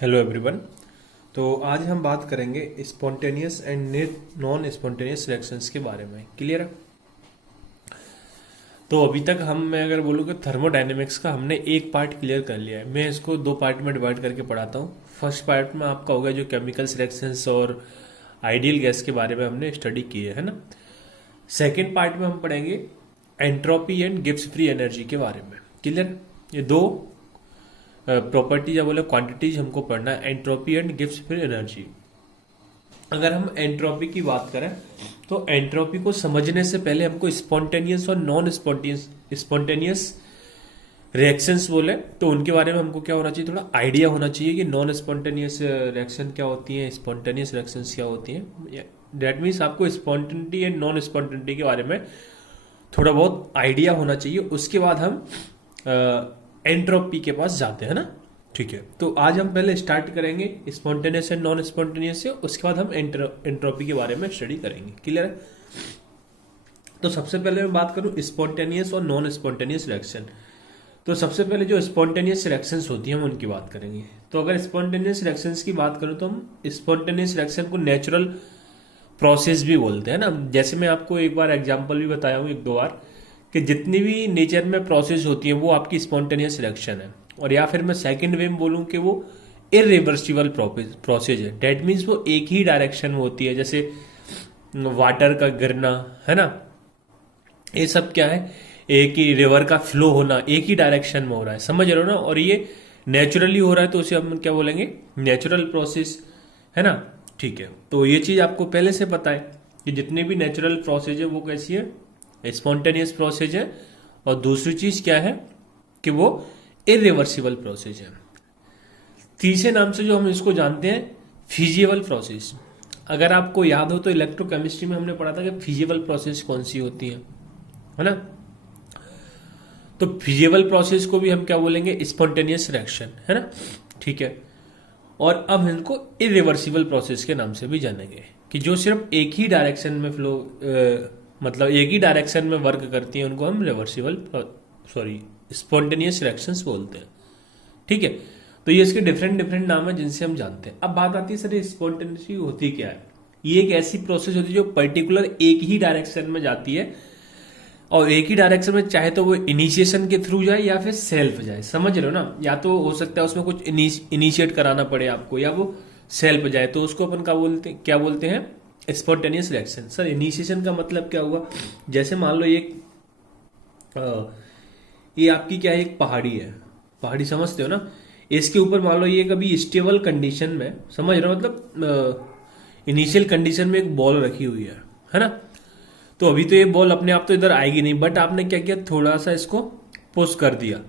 Hello everyone. तो आज हम बात करेंगे spontaneous and non spontaneous reactions के बारे में। क्लियर है? तो अभी तक मैं अगर बोलूँ कि थर्मोडायनेमिक्स का हमने एक पार्ट क्लियर कर लिया है। मैं इसको दो पार्ट में डिवाइड करके पढ़ाता हूँ। फर्स्ट पार्ट में आपका होगा जो केमिकल्स रिएक्शंस और आइडियल गैस के बारे में हमने स्टडी की है ना। सेकेंड पार्ट में हम पढ़ेंगे entropy and Gibbs free energy के बारे में। क्लियर? ये दो प्रॉपर्टीज या बोले क्वांटिटीज हमको पढ़ना है, entropy and Gibbs free energy. अगर हम एंट्रोपी की बात करें तो एंट्रोपी को समझने से पहले हमको स्पॉन्टेनियस और नॉन स्पॉन्टेनियस रिएक्शंस बोले तो उनके बारे में हमको क्या होना चाहिए, थोड़ा आइडिया होना चाहिए कि नॉन स्पॉन्टेनियस रिएक्शन क्या होती है, स्पॉन्टेनियस रिएक्शंस क्या होती हैं। दैट मीन्स आपको स्पॉन्टेनिटी एंड नॉन स्पॉन्टेनिटी के बारे में थोड़ा बहुत आइडिया होना चाहिए। उसके बाद हम एंट्रोपी के पास जाते हैं ना। ठीक है, तो आज हम पहले स्टार्ट करेंगे स्पॉन्टेनियस एंड नॉन स्पॉन्टेनियस से, उसके बाद हम एंट्रोपी के बारे में स्टडी करेंगे। क्लियर है? तो सबसे पहले मैं बात करूं स्पॉन्टेनियस और नॉन स्पॉन्टेनियस रिएक्शन। तो सबसे पहले जो स्पॉन्टेनियस रिएक्शंस होती हैं हम उनकी बात करेंगे। तो अगर स्पॉन्टेनियस रिएक्शंस की बात करूं तो हम स्पॉन्टेनियस रिएक्शन को नेचुरल प्रोसेस भी बोलते हैं ना। जैसे मैं आपको एक बार एग्जांपल भी बताया हूँ, एक दो बार, कि जितनी भी नेचर में प्रोसेस होती है वो आपकी स्पॉन्टेनियस रिएक्शन है। और या फिर मैं सेकंड वे में बोलूँ कि वो इरिवर्सिबल प्रोसेस है। डेट मीन्स वो एक ही डायरेक्शन में होती है, जैसे वाटर का गिरना है ना, ये सब क्या है, एक ही रिवर का फ्लो होना एक ही डायरेक्शन में हो रहा है। समझ रहे हो ना? और ये नेचुरली हो रहा है तो उसे हम क्या बोलेंगे, नेचुरल प्रोसेस, है ना। ठीक है, तो ये चीज आपको पहले से पता है कि जितने भी नेचुरल प्रोसेस है वो कैसी है, स्पॉन्टेनियस प्रोसेस है। और दूसरी चीज क्या है कि वो इरिवर्सिबल प्रोसेस है। तीसरे नाम से जो हम इसको जानते हैं, फिजिबल प्रोसेस। अगर आपको याद हो तो इलेक्ट्रोकेमिस्ट्री में हमने पढ़ा था कि फिजिबल प्रोसेस कौन सी होती है ना। तो फिजिबल प्रोसेस को भी हम क्या बोलेंगे, स्पॉन्टेनियस रिएक्शन, है ना। ठीक है, और अब इनको इरिवर्सिबल प्रोसेस के नाम से भी जानेंगे कि जो सिर्फ एक ही डायरेक्शन में फ्लो मतलब एक ही डायरेक्शन में वर्क करती है, उनको हम रिवर्सिबल स्पॉन्टेनियस रिएक्शंस बोलते हैं। ठीक है, तो ये इसके डिफरेंट डिफरेंट नाम है जिनसे हम जानते हैं। अब बात आती है सर स्पॉन्टेनिटी होती क्या है। ये एक ऐसी प्रोसेस होती है जो पर्टिकुलर एक ही डायरेक्शन में जाती है, और एक ही डायरेक्शन में चाहे तो वो इनिशिएशन के थ्रू जाए या फिर सेल्फ जाए। समझ रहे हो ना? या तो हो सकता है उसमें कुछ इनिशिएट कराना पड़े आपको, या वो सेल्फ जाए, तो उसको अपन क्या बोलते हैं, स्पॉन्टेनियस रिएक्शन। सर इनिशिएशन का मतलब क्या हुआ? जैसे मान लो ये आपकी क्या है, एक पहाड़ी है, पहाड़ी समझते हो ना। इसके ऊपर मान लो ये कभी स्टेबल कंडीशन में, समझ रहे हो, मतलब इनिशियल कंडीशन में एक बॉल रखी हुई है ना। तो अभी तो ये बॉल अपने आप तो इधर आएगी नहीं, बट आपने क्या किया, थोड़ा सा इसको पुश कर दिया,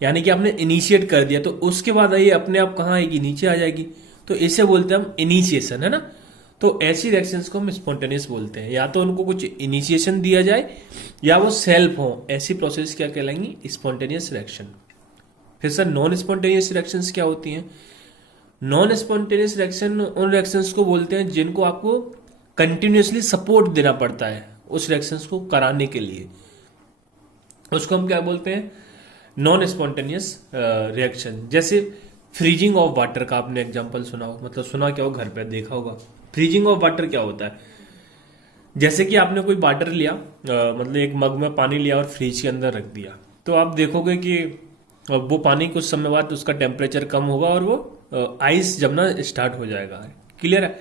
यानी कि आपने इनिशिएट कर दिया, तो उसके बाद ये अपने आप कहाँ आएगी, नीचे आ जाएगी। तो इसे बोलते हैं हम इनिशिएशन, है ना। तो ऐसी रिएक्शंस को हम स्पॉन्टेनियस बोलते हैं। या तो उनको कुछ इनिशिएशन दिया जाए या वो सेल्फ हो, ऐसी प्रोसेस क्या कहलाएंगी, स्पॉन्टेनियस रिएक्शन। फिर सर नॉन स्पॉन्टेनियस रिएक्शंस क्या होती हैं? नॉन स्पॉन्टेनियस रिएक्शन उन रिएक्शंस को बोलते हैं जिनको आपको कंटिन्यूसली सपोर्ट देना पड़ता है उस रिएक्शंस को कराने के लिए। उसको हम क्या बोलते हैं, नॉन स्पॉन्टेनियस रिएक्शन। जैसे फ्रीजिंग ऑफ वाटर का आपने एग्जांपल सुना हो, मतलब सुना क्या हो, घर पे देखा होगा। फ्रीजिंग ऑफ वाटर क्या होता है? जैसे कि आपने कोई वाटर लिया, मतलब एक मग में पानी लिया और फ्रिज के अंदर रख दिया, तो आप देखोगे कि वो पानी कुछ समय बाद उसका टेम्परेचर कम होगा और वो आइस जमना स्टार्ट हो जाएगा। क्लियर है?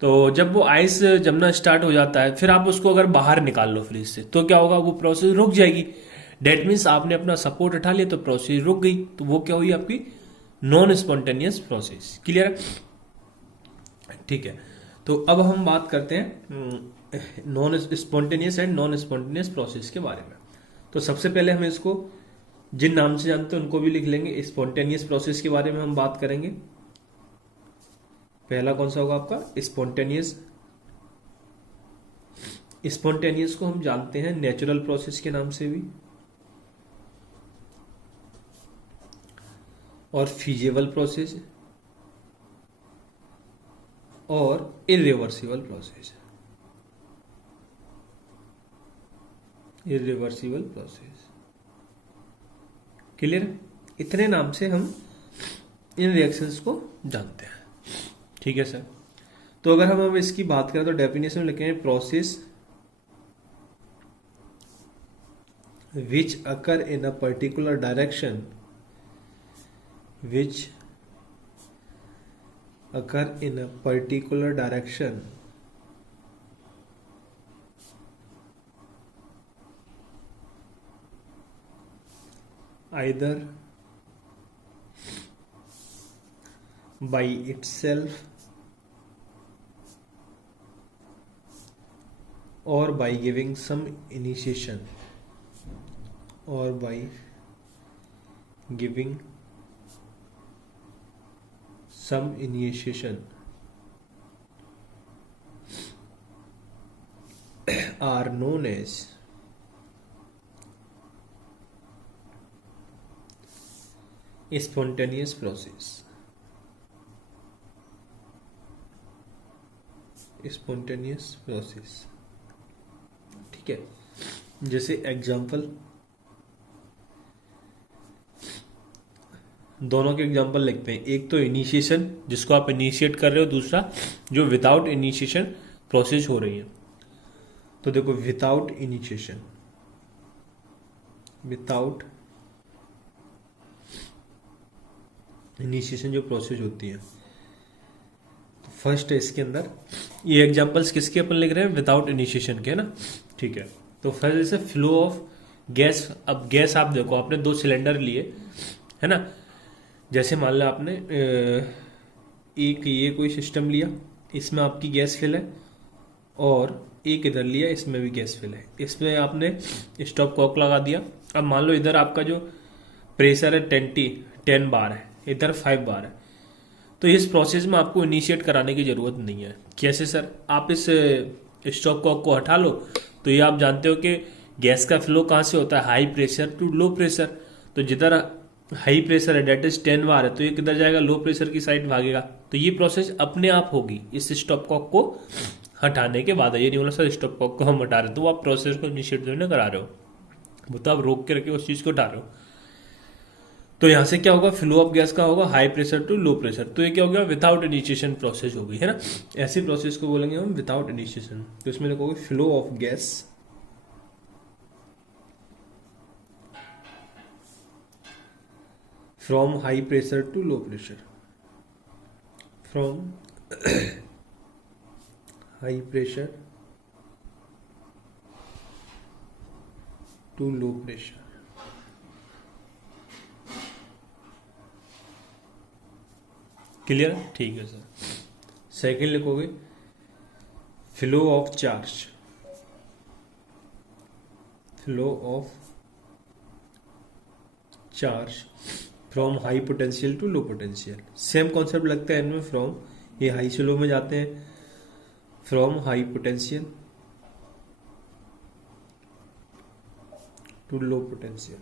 तो जब वो आइस जमना स्टार्ट हो जाता है, फिर आप उसको अगर बाहर निकाल लो फ्रिज से, तो क्या होगा, वो प्रोसेस रुक जाएगी। डेट मीन्स आपने अपना सपोर्ट उठा लिया तो प्रोसेस रुक गई, तो वो क्या हुई, आपकी नॉन स्पॉन्टेनियस प्रोसेस। क्लियर है? ठीक है, तो अब हम बात करते हैं non spontaneous and non spontaneous process के बारे में। तो सबसे पहले हम इसको जिन नाम से जानते हैं उनको भी लिख लेंगे। स्पॉन्टेनियस प्रोसेस के बारे में हम बात करेंगे। पहला कौन सा होगा आपका, स्पॉन्टेनियस। स्पॉन्टेनियस को हम जानते हैं नेचुरल प्रोसेस के नाम से भी, और फिजिबल प्रोसेस और irreversible process. Irreversible process, clear? इतने नाम से हम इन रिएक्शंस को जानते हैं। ठीक है सर। तो अगर हम अब इसकी बात करें तो डेफिनेशन में लिखेंगे process which occur in a particular direction, which occur in a particular direction either by itself or by giving some initiation, or by giving some initiation are known as spontaneous process। Spontaneous process. ठीक है, जैसे example, दोनों के example लिखते हैं। एक तो initiation जिसको आप इनिशिएट कर रहे हो, दूसरा जो विदाउट इनिशिएशन प्रोसेस हो रही है। तो देखो विदाउट इनिशिएशन, विदाउट इनिशिएशन जो प्रोसेस होती है, तो फर्स्ट है इसके अंदर, ये एग्जांपल्स किसके अपन लिख रहे हैं, विदाउट इनिशिएशन के, है ना। ठीक है, तो फर्स्ट जैसे फ्लो ऑफ गैस। अब गैस आप देखो, आपने 2 सिलेंडर लिए, है ना। जैसे मान लो आपने एक ये कोई सिस्टम लिया, इसमें आपकी गैस फिल है, और एक इधर लिया, इसमें भी गैस फिल है। इसमें आपने स्टॉप कॉक लगा दिया। अब मान लो इधर आपका जो प्रेशर है 10 बार है, इधर 5 बार है। तो इस प्रोसेस में आपको इनिशिएट कराने की जरूरत नहीं है। कैसे सर, आप इस स्टॉप कॉक को हटा लो, तो ये आप जानते हो कि गैस का फ्लो कहाँ से होता है, high pressure to low pressure. तो जिधर हाई प्रेशर है डेट इज 10 बार है, तो ये किधर जाएगा, लो प्रेशर की साइड भागेगा। तो ये प्रोसेस अपने आप होगी इस स्टॉप कॉक को हटाने के बाद। ये नहीं बोला सर स्टॉप कॉक को हम हटा रहे, तो आप प्रोसेस को इनिशिएट जो ना करा रहे हो, वो तो आप रोक के रखे उस चीज को हटा रहे हो। तो यहां से क्या होगा, फ्लो ऑफ गैस का होगा high pressure to low pressure. तो ये क्या हो गया, विदाउट इनिशिएशन प्रोसेस हो गई, है ना। ऐसी प्रोसेस को बोलेंगे हम विदाउट इनिशिएशन। तो इसमें लिखोगे flow of gas from high pressure to low pressure, from high pressure to low pressure. Clear, ठीक है सर। सेकेंड लिखोगे flow of charge, flow of charge from high potential to low potential. Same concept लगता है इनमें, from, ये high से लो में जाते हैं, from high potential to low potential.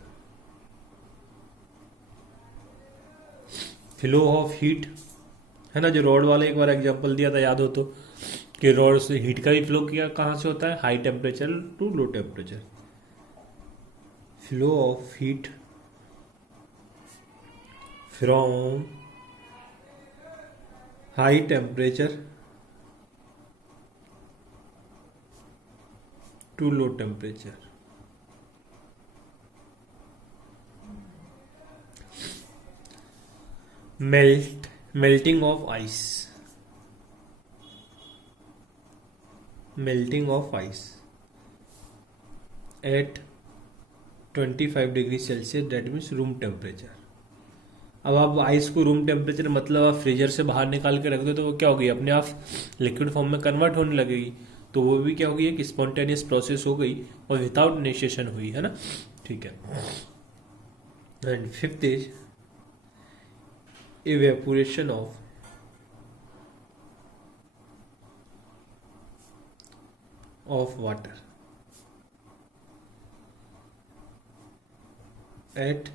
Flow of heat, है ना, जो रॉड वाला एक बार एग्जांपल दिया था, याद हो तो, कि रॉड से हीट का भी फ्लो किया कहां से होता है, high temperature to low temperature. Flow of heat from high temperature to low temperature. melting of ice, melting of ice at 25 degree Celsius, that means room temperature. अब आप आइस को रूम टेम्परेचर मतलब आप फ्रीजर से बाहर निकाल के रख दो, तो वो क्या होगी, अपने आप लिक्विड फॉर्म में कन्वर्ट होने लगेगी। तो वो भी क्या होगी, एक स्पॉन्टेनियस प्रोसेस हो गई और विदाउट इनिशिएशन हुई, है ना। ठीक है। And fifth is evaporation of water at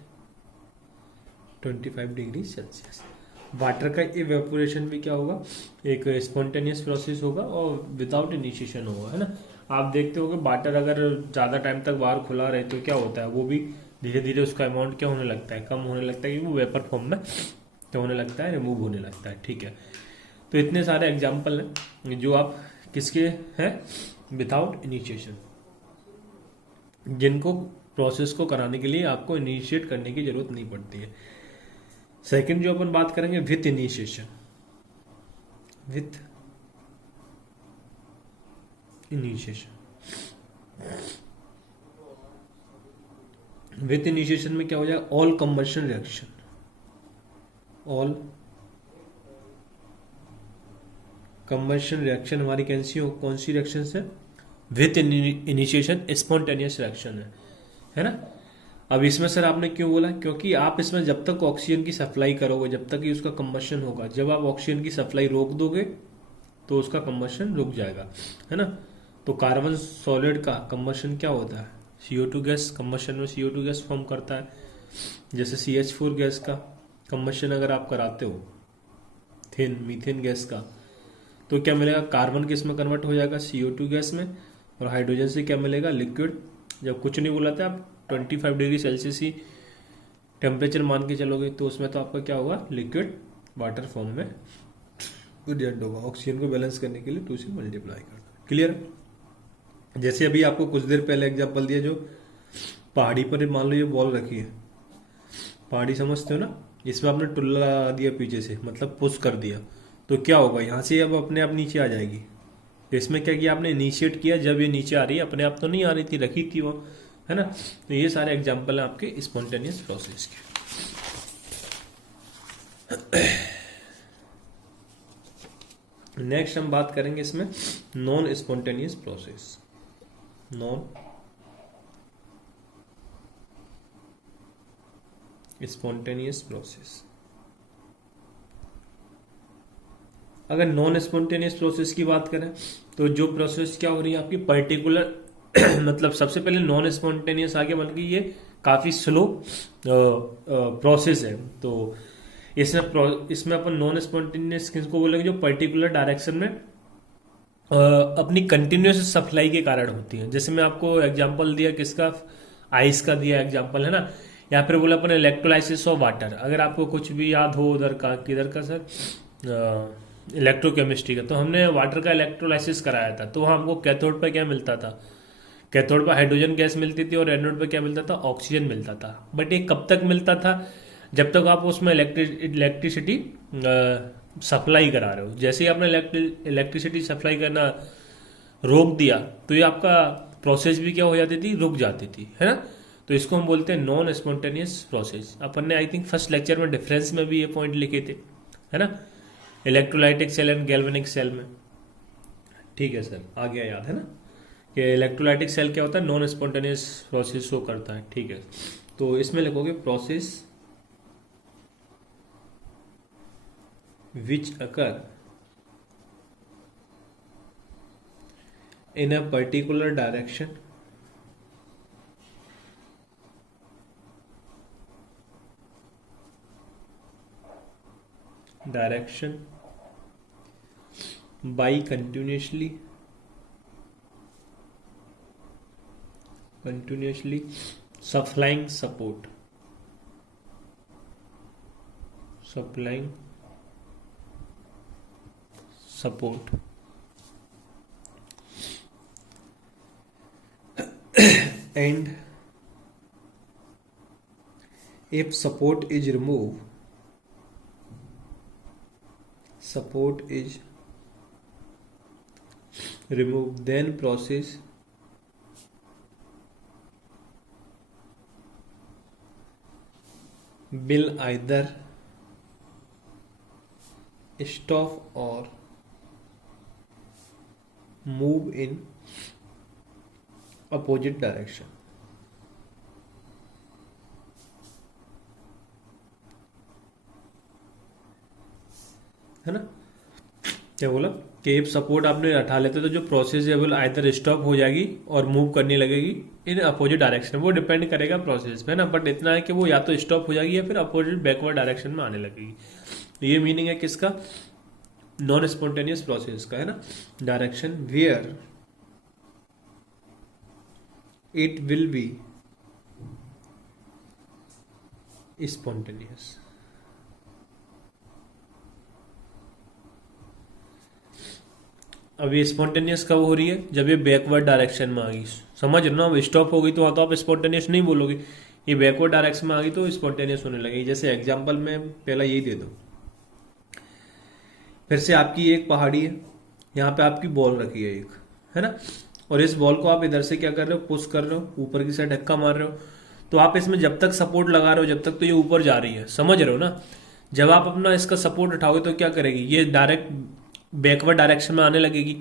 25 degree Celsius. Water का इवेपोरेशन भी क्या होगा, एक स्पॉन्टेनियस प्रोसेस होगा और विदाउट इनिशिएशन होगा, है ना। आप देखते हो कि वाटर अगर ज़्यादा टाइम तक बाहर खुला रहे तो क्या होता है, वो भी धीरे धीरे उसका अमाउंट क्या होने लगता है, कम होने लगता है, कि वो वेपर फॉर्म में क्या होने लगता है, रिमूव होने लगता है। ठीक है, तो इतने सारे एग्जाम्पल हैं जो आप किसके हैं, विदाउट इनिशिएशन, जिनको प्रोसेस को कराने के लिए आपको इनिशिएट करने की जरूरत नहीं पड़ती है। सेकंड जो अपन बात करेंगे, with initiation. With initiation, with initiation में क्या हो जाएगा, all combustion reaction, all combustion reaction हमारी कौन सी रिएक्शन है, विथ इनिशिएशन स्पॉन्टेनियस रिएक्शन है ना। अब इसमें सर आपने क्यों बोला, क्योंकि आप इसमें जब तक ऑक्सीजन की सप्लाई करोगे, जब तक ही उसका कंबशन होगा, जब आप ऑक्सीजन की सप्लाई रोक दोगे तो उसका कंबशन रुक जाएगा, है ना। तो कार्बन सॉलिड का कंबशन क्या होता है, CO2 गैस, कंबशन में CO2 गैस फॉर्म करता है। जैसे CH4 गैस का कंबशन अगर आप कराते हो, मीथेन गैस का, तो क्या मिलेगा, कार्बन किस में कन्वर्ट हो जाएगा, CO2 गैस में, और हाइड्रोजन से क्या मिलेगा, लिक्विड। जब कुछ नहीं बोला था, आप 25 डिग्री सेल्सियस ही टेम्परेचर मान के चलोगे, तो उसमें तो आपका क्या होगा, लिक्विड वाटर फॉर्म में रिएक्ट होगा। ऑक्सीजन को बैलेंस करने के लिए 2 से मल्टीप्लाई करना। क्लियर। जैसे अभी आपको कुछ देर पहले एग्जांपल दिया, जो पहाड़ी पर मान लो ये बॉल रखी है, पहाड़ी समझते हो ना, इसमें आपने टुल्ला दिया पीछे से, मतलब पुश कर दिया, तो क्या होगा, यहाँ से अब अपने आप नीचे आ जाएगी। तो इसमें क्या किया आपने, इनिशिएट किया, जब ये नीचे आ रही है, अपने आप तो नहीं आ रही थी, रखी थी वो, है ना। तो ये सारे एग्जांपल हैं आपके स्पॉन्टेनियस प्रोसेस के। नेक्स्ट हम बात करेंगे इसमें non spontaneous process. Non spontaneous process, अगर नॉन स्पॉन्टेनियस प्रोसेस की बात करें तो जो प्रोसेस क्या हो रही है आपकी पर्टिकुलर मतलब सबसे पहले नॉन स्पॉन्टेनियस आगे, बल्कि ये काफी स्लो प्रोसेस है। तो इसमें अपन नॉन स्पॉन्टेनियस किसको बोलेंगे, जो पर्टिकुलर डायरेक्शन में अपनी कंटिन्यूस सप्लाई के कारण होती है। जैसे मैं आपको एग्जांपल दिया किसका, आइस का दिया एग्जांपल, है ना। या फिर बोला अपन इलेक्ट्रोलाइसिस ऑफ वाटर, अगर आपको कुछ भी याद हो उधर का, किधर का सर, इलेक्ट्रोकेमिस्ट्री का, तो हमने वाटर का इलेक्ट्रोलाइसिस कराया था। तो हमको कैथोड पर क्या मिलता था, कैथोड पर हाइड्रोजन गैस मिलती थी, और एनोड पर क्या मिलता था, ऑक्सीजन मिलता था। बट ये कब तक मिलता था, जब तक आप उसमें इलेक्ट्रिसिटी सप्लाई करा रहे हो। जैसे ही आपने इलेक्ट्रिसिटी सप्लाई करना रोक दिया, तो ये आपका प्रोसेस भी क्या हो जाती थी, रुक जाती थी, है ना। तो इसको हम बोलते हैं नॉन स्पॉन्टेनियस प्रोसेस। अपन ने आई थिंक फर्स्ट लेक्चर में डिफरेंस में भी ये पॉइंट लिखे थे, है ना, electrolytic cell and galvanic cell में। ठीक है सर, आ गया याद, है ना, कि इलेक्ट्रोलाइटिक सेल क्या होता है, नॉन स्पॉन्टेनियस प्रोसेस शो करता है। ठीक है, तो इसमें लिखोगे process which occur in a particular direction by continuously supplying support, and if support is removed, then process will either stop or move in opposite direction, है ना। क्या बोला कि इफ सपोर्ट आपने हटा लेते तो जो प्रोसेस है वो आइदर स्टॉप हो जाएगी और मूव करने लगेगी इन अपोजिट डायरेक्शन। वो डिपेंड करेगा प्रोसेस पे, ना, बट इतना है कि वो या तो स्टॉप हो जाएगी या फिर अपोजिट बैकवर्ड डायरेक्शन में आने लगेगी। तो ये मीनिंग है किसका, नॉन स्पॉन्टेनियस प्रोसेस का, है ना। Direction where it will be spontaneous, अभी स्पॉन्टेनियस कब हो रही है? जब ये बैकवर्ड डायरेक्शन में आ गई, समझ रहे हो ना? अब स्टॉप हो गई तो वहाँ तो आप स्पॉन्टेनियस नहीं बोलोगे, ये बैकवर्ड डायरेक्शन में आ गई तो स्पॉन्टेनियस होने लगेगी। जैसे एग्जाम्पल में पहला यही दे दो, फिर से आपकी एक पहाड़ी है, यहाँ पे आपकी बॉल रखी है एक, है ना, और इस बॉल को आप इधर से क्या कर रहे हो, पुश कर रहे हो, ऊपर की साइड धक्का मार रहे हो, तो आप इसमें जब तक सपोर्ट लगा रहे हो जब तक तो ये ऊपर जा रही है, समझ रहे हो ना? जब आप अपना इसका सपोर्ट उठाओगे तो क्या करेगी, ये डायरेक्ट बैकवर्ड डायरेक्शन में आने लगेगी।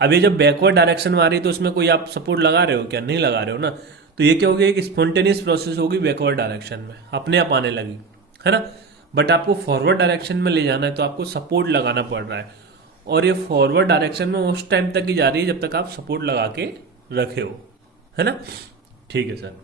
अब ये जब बैकवर्ड डायरेक्शन में आ रही है तो उसमें कोई आप सपोर्ट लगा रहे हो क्या? नहीं लगा रहे हो ना, तो ये क्या होगी, एक स्पॉन्टेनियस प्रोसेस होगी, बैकवर्ड डायरेक्शन में अपने आप आने लगी, है ना। बट आपको फॉरवर्ड डायरेक्शन में ले जाना है तो आपको सपोर्ट लगाना पड़ रहा है, और ये फॉरवर्ड डायरेक्शन में उस टाइम तक ही जा रही है जब तक आप सपोर्ट लगा के रखे हो, है ना। ठीक है सर,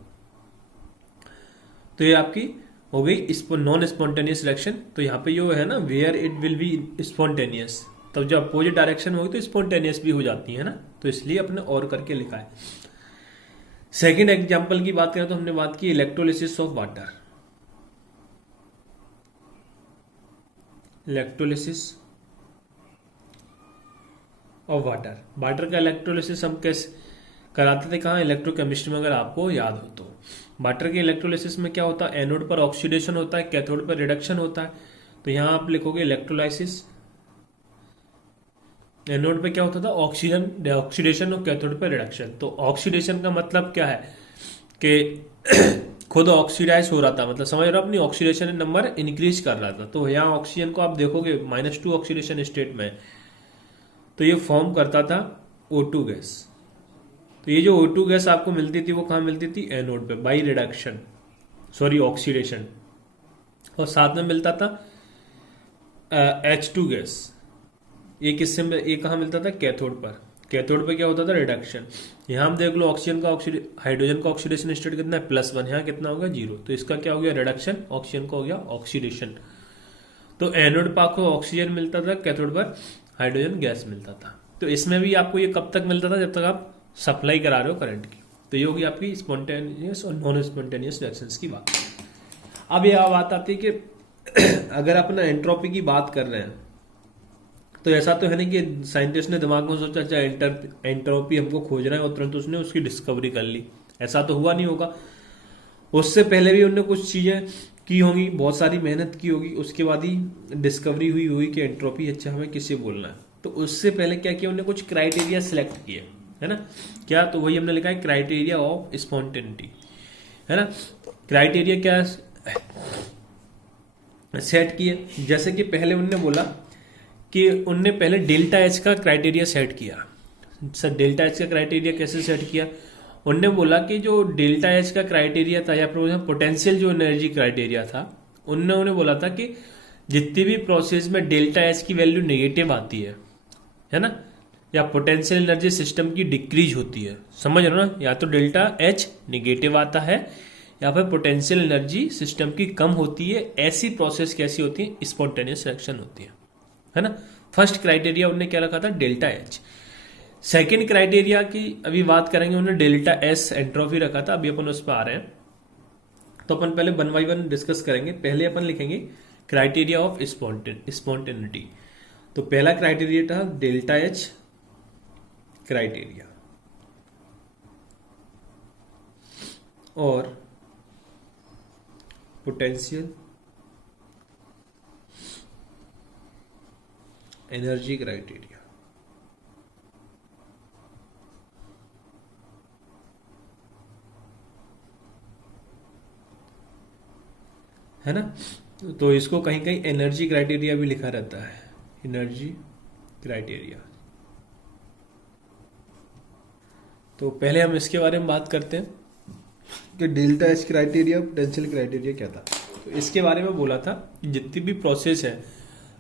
तो ये आपकी हो गई नॉन स्पॉन्टेनियस डायरेक्शन। तो यहाँ पे जो है ना, where it will be spontaneous, तब जब अपोजिट डायरेक्शन होगी तो स्पॉन्टेनियस भी हो जाती है ना, तो इसलिए अपने और करके लिखा है। सेकेंड एग्जाम्पल की बात करें तो हमने बात की electrolysis of water. Electrolysis of water, water का इलेक्ट्रोलिसिस हम कैसे कराते थे, कहाँ? इलेक्ट्रोकेमिस्ट्री में, अगर आपको याद हो तो। वाटर के इलेक्ट्रोलिसिस में क्या होता है, एनोड पर ऑक्सीडेशन होता है, कैथोड पर रिडक्शन होता है। तो यहां आप लिखोगे इलेक्ट्रोलाइसिस, एनोड पे क्या होता था, ऑक्सीजन ऑक्सीडेशन, और कैथोड पर रिडक्शन। तो ऑक्सीडेशन का मतलब क्या है कि खुद ऑक्सीडाइज हो रहा था, मतलब समझ रहे हो, अपनी ऑक्सीडेशन नंबर इंक्रीज कर रहा था। तो यहाँ ऑक्सीजन को आप देखोगे -2 ऑक्सीडेशन स्टेट में, तो ये फॉर्म करता था O2 गैस। तो ये जो O2 गैस आपको मिलती थी वो कहाँ मिलती थी, एनोड पे, बाई रिडक्शन, सॉरी ऑक्सीडेशन। और साथ में मिलता था H2 गैस, ये किससे ये कहाँ मिलता था, कैथोड पर। कैथोड पे क्या होता था, रिडक्शन। यहाँ हम देख लो ऑक्सीजन का हाइड्रोजन का ऑक्सीडेशन स्टेट कितना है, +1, यहाँ कितना होगा, 0। तो इसका क्या हो गया, रिडक्शन, ऑक्सीजन का हो गया ऑक्सीडेशन। तो एनोड पर आपको ऑक्सीजन मिलता था, कैथोड पर हाइड्रोजन गैस मिलता था। तो इसमें भी आपको ये कब तक मिलता था, जब तक आप सप्लाई करा रहे हो करंट की। तो ये होगी आपकी स्पॉन्टेनियस और नॉन स्पॉन्टेनियस रिएक्शंस की बात। अब यह बात आती है कि अगर अपना एंट्रोपी की बात कर रहे हैं तो ऐसा तो है नहीं कि साइंटिस्ट ने दिमाग में सोचा अच्छा एंट्रोपी हमको खोजना है और तुरंत उसने उसकी डिस्कवरी कर ली, ऐसा तो हुआ नहीं होगा। उससे पहले भी उन्होंने कुछ चीजें की होंगी, बहुत सारी मेहनत की होगी, उसके बाद ही डिस्कवरी हुई होगी कि एंट्रोपी अच्छा हमें किसे बोलना है। तो उससे पहले क्या किया, उन्होंने कुछ क्राइटेरिया सिलेक्ट किए, है ना। क्या, तो वही हमने लिखा है क्राइटेरिया ऑफ स्पॉन्टेनिटी, है ना। क्राइटेरिया क्या सेट किए, जैसे कि पहले उन्होंने बोला कि उनने पहले डेल्टा एच का क्राइटेरिया सेट किया। सर डेल्टा एच का क्राइटेरिया कैसे सेट किया? उनने बोला कि जो डेल्टा एच का क्राइटेरिया था या पोटेंशियल जो एनर्जी क्राइटेरिया था, उन्होंने बोला था कि जितनी भी प्रोसेस में डेल्टा एच की वैल्यू नेगेटिव आती है ना, या पोटेंशियल एनर्जी सिस्टम की डिक्रीज होती है, समझ रहे हो ना, या तो डेल्टा एच नेगेटिव आता है या फिर पोटेंशियल एनर्जी सिस्टम की कम होती है, ऐसी प्रोसेस कैसी होती है, स्पॉन्टेनियस रिएक्शन होती है ना। फर्स्ट क्राइटेरिया उन्होंने क्या रखा था, डेल्टा एच। सेकेंड क्राइटेरिया की अभी बात करेंगे, उन्होंने डेल्टा एस एंट्रोपी रखा था, अभी अपन उस पर आ रहे हैं। तो अपन पहले 1 by 1 डिस्कस करेंगे। पहले अपन लिखेंगे क्राइटेरिया ऑफ स्पॉन्टेनिटी। तो पहला क्राइटेरिया था डेल्टा एच क्राइटेरिया, और पोटेंशियल एनर्जी क्राइटेरिया, है ना। तो इसको कहीं कहीं एनर्जी क्राइटेरिया भी लिखा रहता है, एनर्जी क्राइटेरिया। तो पहले हम इसके बारे में बात करते हैं कि delta H criteria, potential criteria क्या था। तो इसके बारे में बोला था कि जितनी भी प्रोसेस है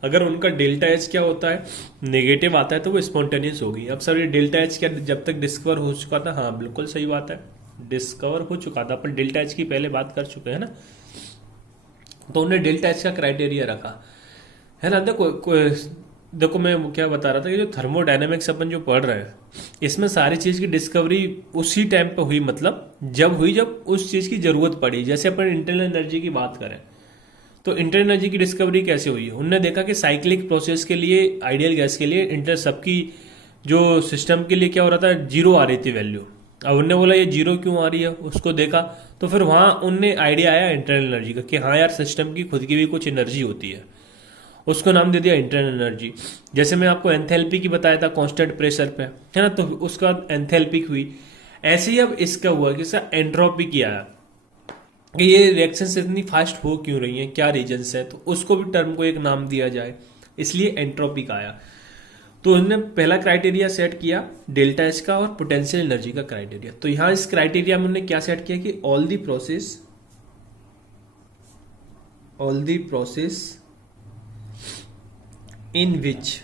अगर उनका डेल्टा एच क्या होता है, नेगेटिव आता है, तो वो स्पॉन्टेनियस होगी। अब सर ये डेल्टा एच क्या जब तक डिस्कवर हो चुका था, हाँ बिल्कुल सही बात है, डिस्कवर हो चुका था, पर डेल्टा एच की पहले बात कर चुके हैं ना। तो उन्होंने डेल्टा एच का क्राइटेरिया रखा, है ना। देखो मैं क्या बता रहा था कि जो थर्मोडायनेमिक्स अपन जो पढ़ रहे हैं, इसमें सारी चीज की डिस्कवरी उसी टाइम पे हुई, मतलब जब उस चीज की जरूरत पड़ी। जैसे अपन इंटरनल एनर्जी की बात करें तो इंटरनल एनर्जी की डिस्कवरी कैसे हुई? उन्होंने देखा कि साइक्लिक प्रोसेस के लिए, आइडियल गैस के लिए सबकी जो सिस्टम के लिए क्या हो रहा था, जीरो आ रही थी वैल्यू। अब उनने बोला ये जीरो क्यों आ रही है, उसको देखा तो फिर वहां उनने आइडिया आया इंटरनल एनर्जी का कि हाँ यार सिस्टम की खुद की भी कुछ एनर्जी होती है, उसको नाम दे दिया इंटरनल एनर्जी। जैसे मैं आपको एंथैल्पी की बताया था कांस्टेंट प्रेशर पे, है ना, तो उसका एंथैल्पी हुई। ऐसे ही अब इसका हुआ कि इसका एंट्रोपी की आया कि ये रिएक्शन इतनी फास्ट हो क्यों रही हैं, क्या रीजंस है, तो उसको भी टर्म को एक नाम दिया जाए, इसलिए एंट्रोपी का आया। तो उन्होंने पहला क्राइटेरिया सेट किया डेल्टा एच का और पोटेंशियल एनर्जी का क्राइटेरिया। तो यहां इस क्राइटेरिया में उन्होंने क्या सेट किया कि all the process in which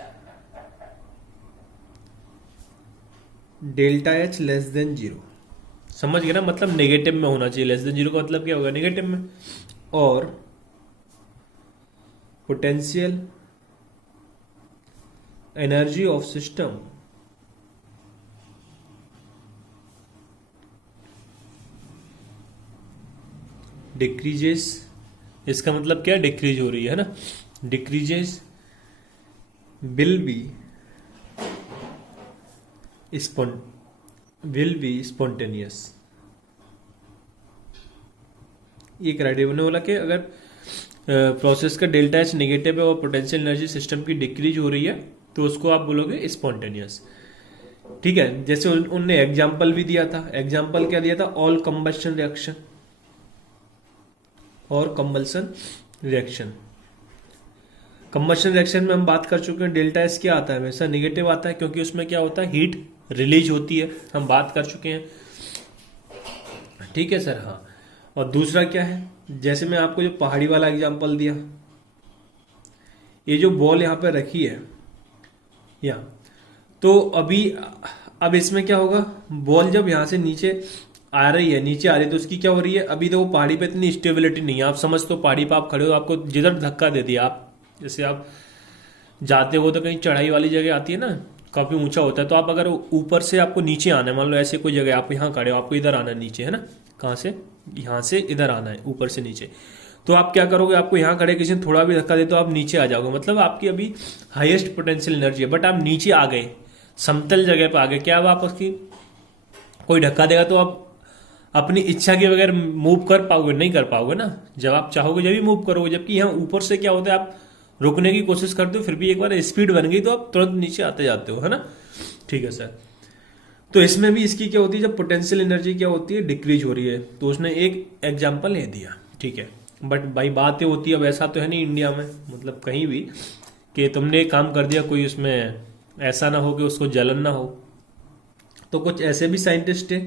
delta H less than zero, समझ गए ना, मतलब नेगेटिव में होना चाहिए। लेस देन जीरो का मतलब क्या होगा, नेगेटिव में। और potential energy of system decreases, इसका मतलब क्या, डिक्रीज हो रही है ना, डिक्रीजेस विल बी स्पॉन्टेनियस। ये क्राइटेरिया ने बोला कि अगर प्रोसेस का डेल्टा एच नेगेटिव है और पोटेंशियल एनर्जी सिस्टम की डिक्रीज हो रही है तो उसको आप बोलोगे स्पॉन्टेनियस। ठीक है, जैसे उनने एग्जाम्पल भी दिया था। एग्जाम्पल क्या दिया था, ऑल कंबशन रिएक्शन और कंबल्सन रिएक्शन। कंबशन रिएक्शन में हम बात कर चुके हैं, डेल्टा एस क्या आता है, हमेशा नेगेटिव आता है, क्योंकि उसमें क्या होता है, हीट रिलीज होती है, हम बात कर चुके हैं। ठीक है सर, हाँ। और दूसरा क्या है, जैसे मैं आपको जो पहाड़ी वाला एग्जांपल दिया, ये जो बॉल यहाँ पे रखी है यहाँ, तो अब इसमें क्या होगा, बॉल जब यहाँ से नीचे आ रही है तो उसकी क्या हो रही है, अभी तो वो पहाड़ी पे इतनी स्टेबिलिटी नहीं है। आप समझ तो पहाड़ी पे आप खड़े हो, आपको जिधर धक्का दे दिया, आप जैसे आप जाते हो तो कहीं चढ़ाई वाली जगह आती है ना, काफी ऊंचा होता है, तो आप अगर ऊपर से आपको नीचे आना है, मान लो ऐसे कोई जगह आप यहाँ खड़े हो, आपको इधर आना है नीचे, है ना, कहाँ से, यहाँ से इधर आना है ऊपर से नीचे, तो आप क्या करोगे, आपको यहाँ खड़े किसी ने थोड़ा भी धक्का दे तो आप नीचे आ जाओगे, मतलब आपकी अभी हाईएस्ट पोटेंशियल एनर्जी है, बट आप नीचे आ गए, समतल जगह पे आ गए। क्या अब आप उसकी कोई धक्का देगा तो आप अपनी इच्छा के बगैर मूव कर पाओगे, नहीं कर पाओगे ना, जब आप चाहोगे जब ही मूव करोगे। जबकि यहाँ ऊपर से क्या होता है, आप रुकने की कोशिश करते हो, फिर भी एक बार स्पीड बन गई तो आप तुरंत नीचे आते जाते हो, है ना। ठीक है सर, तो इसमें भी इसकी क्या होती है, जब पोटेंशियल एनर्जी क्या होती है, डिक्रीज हो रही है, तो उसने एक एग्जाम्पल ले दिया। ठीक है, बट भाई बात ये होती है, अब ऐसा तो है नहीं इंडिया में, मतलब कहीं भी, कि तुमने एक काम कर दिया कोई, उसमें ऐसा ना हो कि उसको जलन ना हो। तो कुछ ऐसे भी साइंटिस्ट है,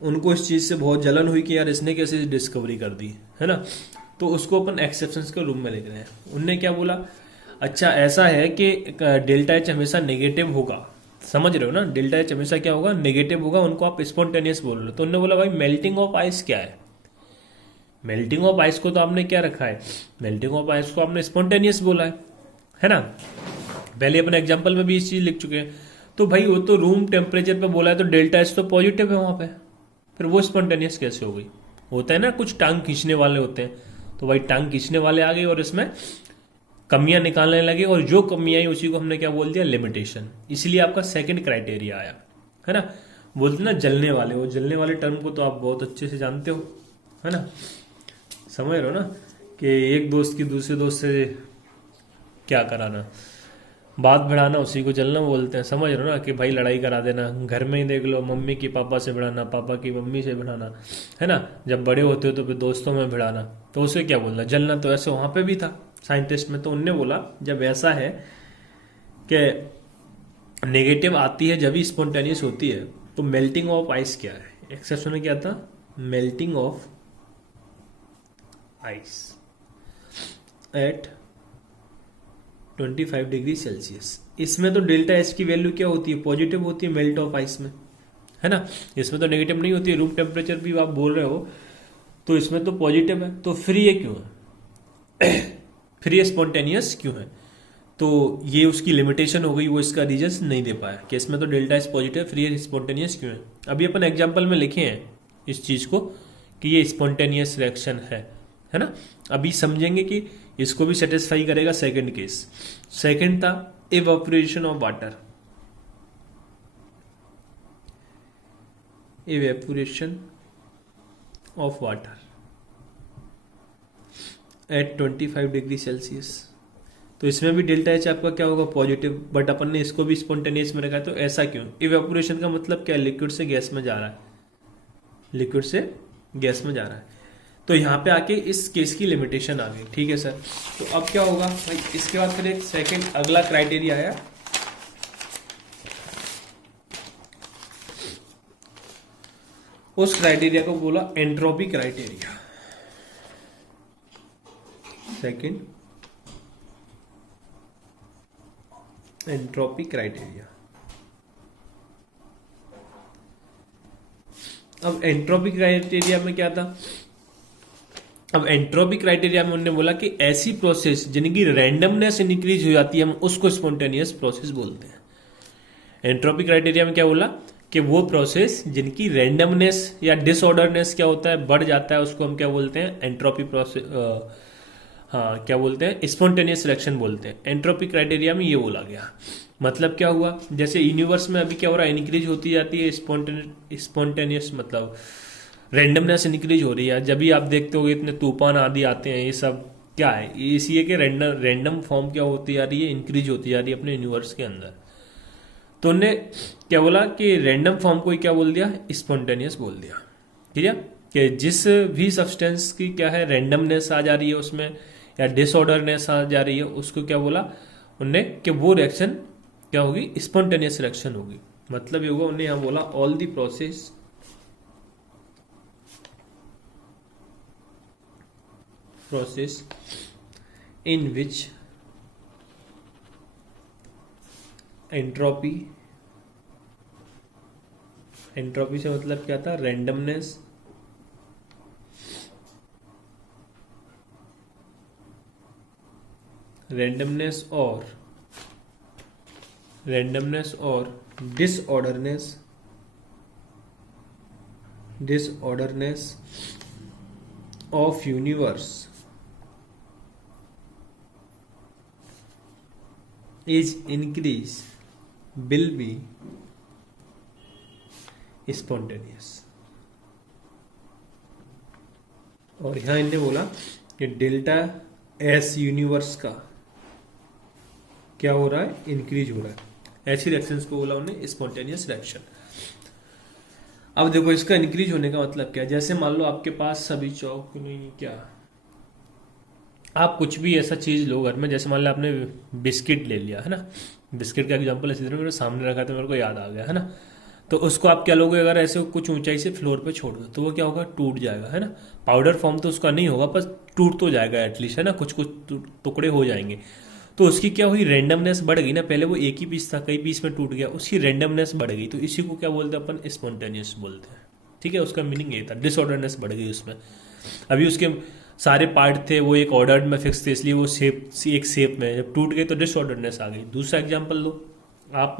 उनको इस चीज से बहुत जलन हुई कि यार इसने कैसे डिस्कवरी कर दी, है ना, तो उसको अपन एक्सेप्शंस के रूप में लिख रहे हैं। उनने क्या बोला, अच्छा ऐसा है कि डेल्टा एच हमेशा नेगेटिव होगा, समझ रहे हो ना, डेल्टा एच हमेशा क्या होगा, नेगेटिव होगा, उनको आप स्पॉन्टेनियस बोल रहे हो। तो उन्होंने बोला भाई मेल्टिंग ऑफ आइस क्या है, मेल्टिंग ऑफ आइस को तो आपने क्या रखा है, मेल्टिंग ऑफ आइस को आपने स्पॉन्टेनियस बोला है ना, पहले अपने एग्जाम्पल में भी इस चीज लिख चुके हैं। तो भाई वो तो रूम टेम्परेचर पे बोला है, तो डेल्टा एच तो पॉजिटिव है वहां पे, फिर वो स्पॉन्टेनियस कैसे हो गई। होता है ना, कुछ टांग खींचने वाले होते हैं, तो भाई टांग खींचने वाले आ गए और इसमें कमियां निकालने लगे, और जो कमियां आई उसी को हमने क्या बोल दिया, लिमिटेशन। इसलिए आपका सेकंड क्राइटेरिया आया, है ना। बोलते ना जलने वाले, वो जलने वाले टर्म को तो आप बहुत अच्छे से जानते हो, है ना, समझ रहे हो ना, कि एक दोस्त की दूसरे दोस्त से क्या कराना, बात बढ़ाना, उसी को जलना बोलते हैं। समझ रहे हो ना, कि भाई लड़ाई करा देना, घर में ही देख लो, मम्मी की पापा से भिड़ाना, पापा की मम्मी से भिड़ाना, है ना, जब बड़े होते हो तो फिर दोस्तों में भिड़ाना, तो उसे क्या बोलना, जलना। तो ऐसे वहां पे भी था साइंटिस्ट में, तो उनने बोला जब ऐसा है कि नेगेटिव आती है जब ही स्पॉन्टेनियस होती है, तो मेल्टिंग ऑफ आइस क्या है, एक्सेप्शन में क्या था, melting of ice eight 25 degree Celsius. इसमें तो डेल्टा एच की वैल्यू क्या होती है, पॉजिटिव होती है मेल्ट ऑफ आइस में, है ना, इसमें तो नेगेटिव नहीं होती है। रूम टेम्परेचर भी आप बोल रहे हो तो इसमें तो पॉजिटिव है, तो फिर ये क्यों है फिर ये स्पॉन्टेनियस क्यों है। तो ये उसकी लिमिटेशन हो गई, वो इसका रीजन नहीं दे पाया कि इसमें तो डेल्टा एच पॉजिटिव, फिर ये स्पॉन्टेनियस क्यों है। अभी अपन एग्जाम्पल में लिखे हैं इस चीज को कि ये स्पॉन्टेनियस रिएक्शन है ना। अभी समझेंगे कि इसको भी सेटिस्फाई करेगा सेकंड केस। सेकंड था evaporation of water, evaporation of water at 25 degree Celsius. तो इसमें भी डेल्टा एच आपका क्या होगा, पॉजिटिव, बट अपन ने इसको भी स्पॉन्टेनियस में रखा है। तो ऐसा क्यों? इवेपोरेशन का मतलब क्या, लिक्विड से गैस में जा रहा है, लिक्विड से गैस में जा रहा है। तो यहाँ पे आके इस केस की लिमिटेशन आ गई। ठीक है सर, तो अब क्या होगा भाई, इसके बाद फिर एक सेकंड अगला क्राइटेरिया आया, उस क्राइटेरिया को बोला entropy criteria. Second, entropy criteria. अब एंट्रोपी क्राइटेरिया में क्या था, अब एंट्रोपी क्राइटेरिया में उन्होंने बोला कि ऐसी प्रोसेस जिनकी रैंडमनेस इंक्रीज हो जाती है, हम उसको स्पॉन्टेनियस प्रोसेस बोलते हैं। एंट्रोपी क्राइटेरिया में क्या बोला कि वो प्रोसेस जिनकी रैंडमनेस या डिसऑर्डरनेस क्या होता है, बढ़ जाता है, उसको हम क्या बोलते हैं, एंट्रोपी प्रोसेस, हाँ क्या बोलते हैं, स्पॉन्टेनियस सिलेक्शन बोलते हैं। एंट्रोपी क्राइटेरिया में ये बोला गया। मतलब क्या हुआ, जैसे यूनिवर्स में अभी क्या हो रहा है, इंक्रीज होती जाती है स्पॉन्टेनियस, मतलब रैंडमनेस इंक्रीज हो रही है। जब भी आप देखते हो इतने तूफान आदि आते हैं, ये सब क्या है, इसी है कि रैंडम फॉर्म क्या होती जा रही है, इंक्रीज होती जा रही है अपने यूनिवर्स के अंदर। तो उन्होंने क्या बोला कि रैंडम फॉर्म को क्या बोल दिया, स्पॉन्टेनियस बोल दिया। ठीक है, कि जिस भी सब्सटेंस की क्या है, रैंडमनेस आ जा रही है उसमें या डिसऑर्डरनेस आ जा रही है, उसको क्या बोला उनने कि वो रिएक्शन क्या होगी, स्पॉन्टेनियस रिएक्शन होगी। मतलब ये होगा, उन्होंने यहां बोला all the process in which entropy, entropy से मतलब क्या था, रैंडमनेस, रैंडमनेस और disorderness of universe is increase will be spontaneous. और यहां इन्होंने बोला कि डेल्टा एस यूनिवर्स का क्या हो रहा है, इंक्रीज हो रहा है। ऐसी रिएक्शंस को बोला उन्होंने स्पॉन्टेनियस रिएक्शन। अब देखो इसका इंक्रीज होने का मतलब क्या है, जैसे मान लो आपके पास सभी चौक नहीं, क्या आप कुछ भी ऐसा चीज लो घर में, जैसे मान लो आपने बिस्किट ले लिया है ना, बिस्किट का एग्जांपल इसी तरह मेरे सामने रखा तो मेरे को याद आ गया है ना। तो उसको आप क्या लोगे, अगर ऐसे कुछ ऊंचाई से फ्लोर पे छोड़ दो तो वो क्या होगा, टूट जाएगा है ना। पाउडर फॉर्म तो उसका नहीं होगा, पर टूट तो जाएगा एटलीस्ट है ना, कुछ कुछ टुकड़े हो जाएंगे। तो उसकी क्या हुई, रेंडमनेस बढ़ गई ना, पहले वो एक ही पीस था, कई पीस में टूट गया, उसकी रेंडमनेस बढ़ गई। तो इसी को क्या बोलते हैं अपन, स्पॉन्टेनियस बोलते हैं। ठीक है, उसका मीनिंग ये था, डिसऑर्डरनेस बढ़ गई उसमें। अभी उसके सारे पार्ट थे वो एक ऑर्डर में फिक्स थे, इसलिए वो एक शेप में, जब टूट गए तो डिसऑर्डरनेस आ गई। दूसरा एग्जांपल लो आप,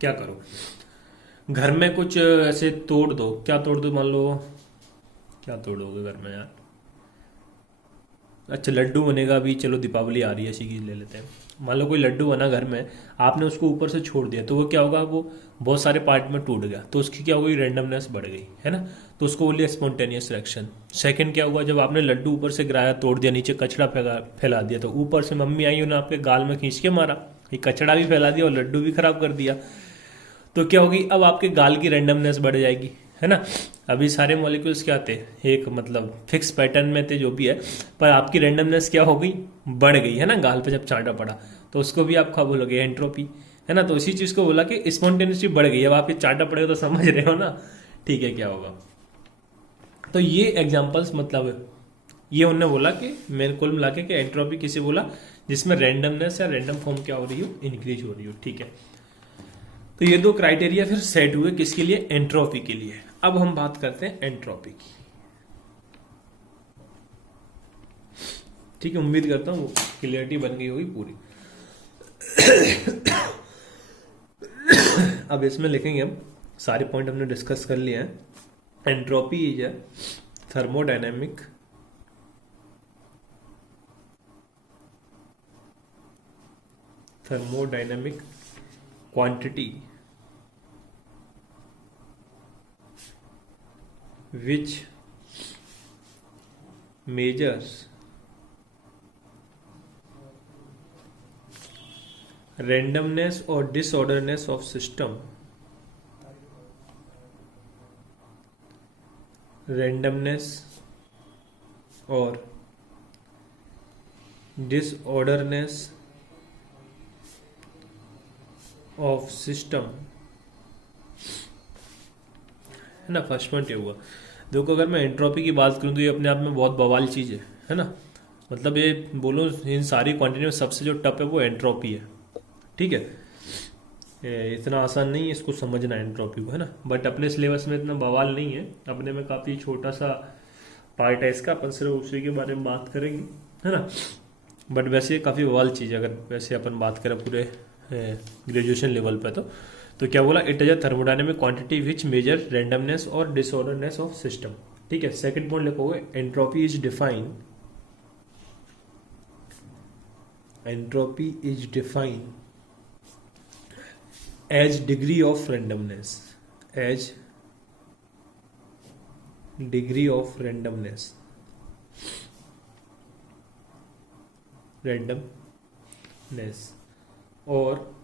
क्या करो, घर में कुछ ऐसे तोड़ दो, क्या तोड़ दो, मान लो क्या तोड़ोगे घर में यार, अच्छा लड्डू बनेगा अभी, चलो दीपावली आ रही है, ऐसी चीज ले लेते हैं। मान लो कोई लड्डू बना घर में, आपने उसको ऊपर से छोड़ दिया, तो वो क्या होगा, वो बहुत सारे पार्ट में टूट गया, तो उसकी क्या हो गई, रेंडमनेस बढ़ गई है ना। तो उसको बोलिए स्पॉन्टेनियस रिएक्शन। सेकंड क्या हुआ, जब आपने लड्डू ऊपर से गिराया, तोड़ दिया, नीचे कचरा फैला दिया, तो ऊपर से मम्मी आई, उन्होंने आपके गाल में खींच के मारा, ये कचड़ा भी फैला दिया और लड्डू भी खराब कर दिया। तो क्या होगी, अब आपके गाल की रेंडमनेस बढ़ जाएगी है ना। अभी सारे मॉलिक्यूल्स क्या थे, एक मतलब फिक्स पैटर्न में थे जो भी है, पर आपकी रेंडमनेस क्या हो गई, बढ़ गई है ना, गाल पे जब चांटा पड़ा। तो उसको भी आप क्या बोलोगे, एंट्रोपी है ना। तो इसी चीज को बोला कि स्पॉन्टेनियसली बढ़ गई। अब आपके चांटा पड़ेगा तो समझ रहे हो ना, ठीक है, क्या होगा। तो ये एग्जाम्पल्स मतलब ये उन्होंने बोला कि मेरे कुल मिला के एंट्रोपी किसे बोला, जिसमें रैंडमनेस या रैंडम फॉर्म क्या हो रही हो, इंक्रीज हो रही हो। ठीक है, तो ये दो क्राइटेरिया फिर सेट हुए किसके लिए, एंट्रोपी के लिए। अब हम बात करते हैं एंट्रोपी की। ठीक है, उम्मीद करता हूं क्लियरिटी बन गई होगी पूरी। अब इसमें लिखेंगे हम, सारे पॉइंट हमने डिस्कस कर लिए हैं। Entropy is a thermodynamic quantity which measures randomness or disorderness of system, randomness or disorderness of system, है ना। फर्स्ट पॉइंट ये हुआ। देखो अगर मैं एंट्रोपी की बात करूँ तो ये अपने आप में बहुत बवाल चीज़ है ना। मतलब ये बोलो इन सारी क्वांटिटी में सबसे जो टफ है वो एंट्रोपी है, ठीक है। ये इतना आसान नहीं है इसको समझना एंट्रोपी को, है ना। बट अपने सिलेबस में इतना बवाल नहीं है, अपने में काफ़ी छोटा सा पार्ट है इसका, अपन सिर्फ उसी के बारे में बात करेंगे, है ना। बट वैसे ये काफ़ी बवाल चीज़ है अगर वैसे अपन बात करें पूरे ग्रेजुएशन लेवल पे। तो क्या बोला, it is a thermodynamic quantity which measure randomness और डिसऑर्डरनेस ऑफ सिस्टम, ठीक है। सेकंड पॉइंट लिखोगे, entropy is defined, entropy is defined as degree of randomness, as degree of randomness, randomness और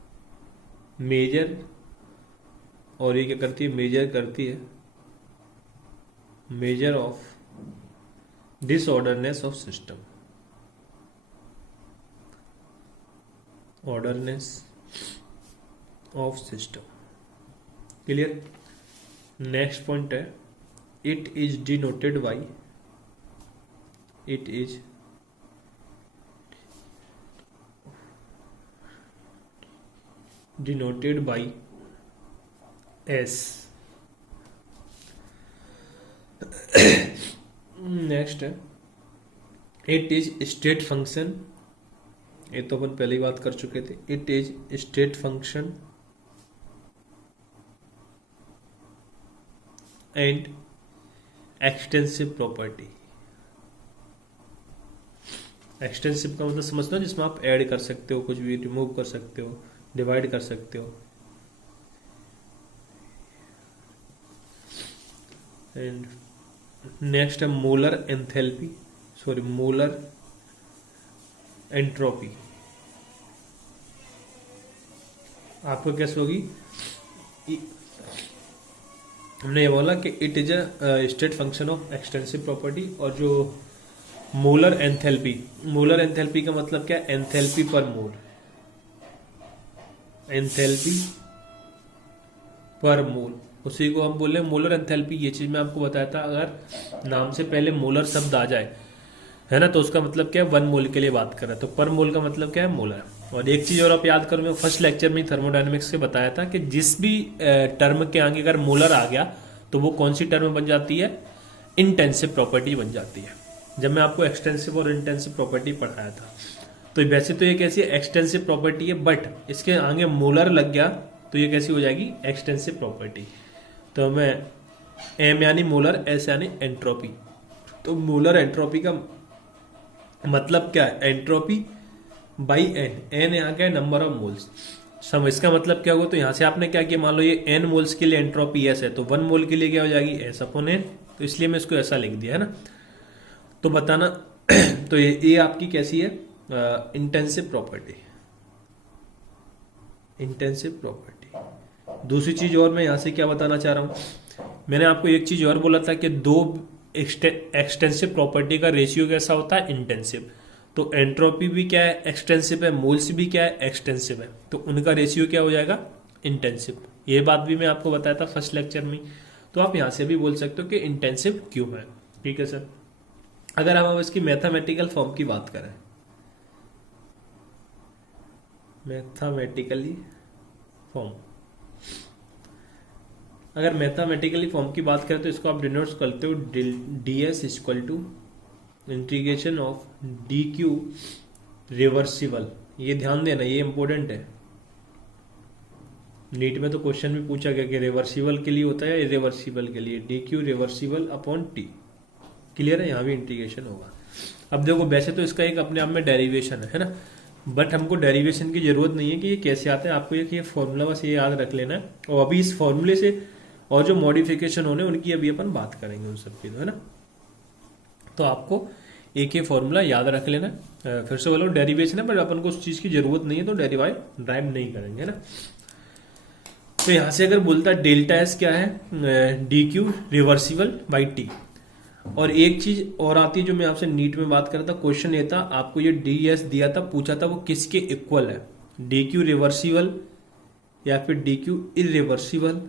मेजर, और ये क्या करती है, मेजर करती है measure of disorderness of system, orderness of system. Clear. Next point है, it is denoted by, it is denoted by S। Next है, इट इज स्टेट फंक्शन, ये तो अपन पहले ही बात कर चुके थे। It is state function and extensive property. Extensive का मतलब समझना जिसमें आप ऐड कर सकते हो, कुछ भी रिमूव कर सकते हो, डिवाइड कर सकते हो। एंड नेक्स्ट है molar enthalpy, sorry molar entropy. आपको कैसे होगी, हमने ये बोला कि it is a state function of extensive property, और जो मोलर एंथैल्पी, मोलर एंथैल्पी का मतलब क्या है, एंथैल्पी पर मोल, एंथैल्पी पर मोल, उसी को हम बोले मोलर एंथैल्पी। ये चीज मैं आपको बताया था, अगर नाम से पहले मोलर शब्द आ जाए, है ना, तो उसका मतलब क्या है, 1 मोल के लिए बात कर रहा है। तो पर मोल का मतलब क्या है, मोलर। और एक चीज और आप याद करो, मैं फर्स्ट लेक्चर में थर्मोडायनेमिक्स से बताया था कि जिस भी टर्म के आगे अगर मोलर आ गया तो वो कौन सी टर्म बन जाती है, इंटेंसिव प्रॉपर्टी बन जाती है। जब मैं आपको एक्सटेंसिव और इंटेंसिव प्रॉपर्टी पढ़ाया था, तो वैसे तो ये कैसी एक्सटेंसिव प्रॉपर्टी है, बट इसके आगे मोलर लग गया तो ये कैसी हो जाएगी, एक्सटेंसिव प्रॉपर्टी। तो मैं एम यानी मोलर, एस यानी एंट्रोपी। तो मोलर एंट्रोपी का मतलब क्या है, एंट्रोपी बाई एन, एन यहाँ क्या है, नंबर ऑफ मोल्स। सम इसका मतलब क्या होगा, तो यहाँ से आपने क्या किया, मान लो ये एन मोल्स के लिए एंट्रोपी एस है, तो 1 मोल के लिए क्या हो जाएगी, एस अपॉन एन। तो इसलिए मैं इसको ऐसा लिख दिया, है ना। तो बताना तो ये आपकी कैसी है, इंटेंसिव प्रॉपर्टी, इंटेंसिव प्रॉपर्टी। दूसरी चीज और मैं यहां से क्या बताना चाह रहा हूं, मैंने आपको एक चीज और बोला था कि 2 एक्सटेंसिव प्रॉपर्टी का रेशियो कैसा होता है, इंटेंसिव। तो एंट्रोपी भी क्या है, एक्सटेंसिव है, मोल्स भी क्या है, एक्सटेंसिव है, तो उनका रेशियो क्या हो जाएगा, इंटेंसिव। ये बात भी मैं आपको बताया था फर्स्ट लेक्चर में। तो आप यहां से भी बोल सकते हो कि इंटेंसिव क्यों है, ठीक है सर। अगर हम अब इसकी मैथमेटिकल फॉर्म की बात करें, मैथमेटिकली फॉर्म, अगर मैथमेटिकली फॉर्म की बात करें तो इसको आप डिनोट करते हो D S equal to integration of D Q reversible. ये ध्यान देना, ये इंपॉर्टेंट है। नीट में तो क्वेश्चन भी पूछा गया कि रिवर्सिबल के लिए होता है या इरिवर्सिबल के लिए, D Q reversible upon T. Clear है, यहां भी इंटीग्रेशन होगा। अब देखो वैसे तो इसका एक अपने आप में डेरिवेशन है ना, बट हमको डेरिवेशन की जरूरत नहीं है कि ये कैसे आता है। आपको ये फॉर्मूला बस ये याद रख लेना है, और अभी इस फॉर्मूले से और जो मॉडिफिकेशन होने उनकी अभी अपन बात करेंगे उन सब की, तो है ना। तो आपको एक ये फॉर्मूला याद रख लेना। फिर से बोलो डेरिवेशन है, पर अपन को उस चीज की जरूरत नहीं है, तो ड्राइव नहीं करेंगे, है ना। तो यहां से अगर बोलता है डेल्टा एस क्या है, D Q reversible by T. और एक चीज और आती है जो मैं आपसे नीट में बात कर रहा था, क्वेश्चन ये था आपको, ये डी एस दिया था, पूछा था वो किसके इक्वल है, डी क्यू रिवर्सिबल या फिर D Q irreversible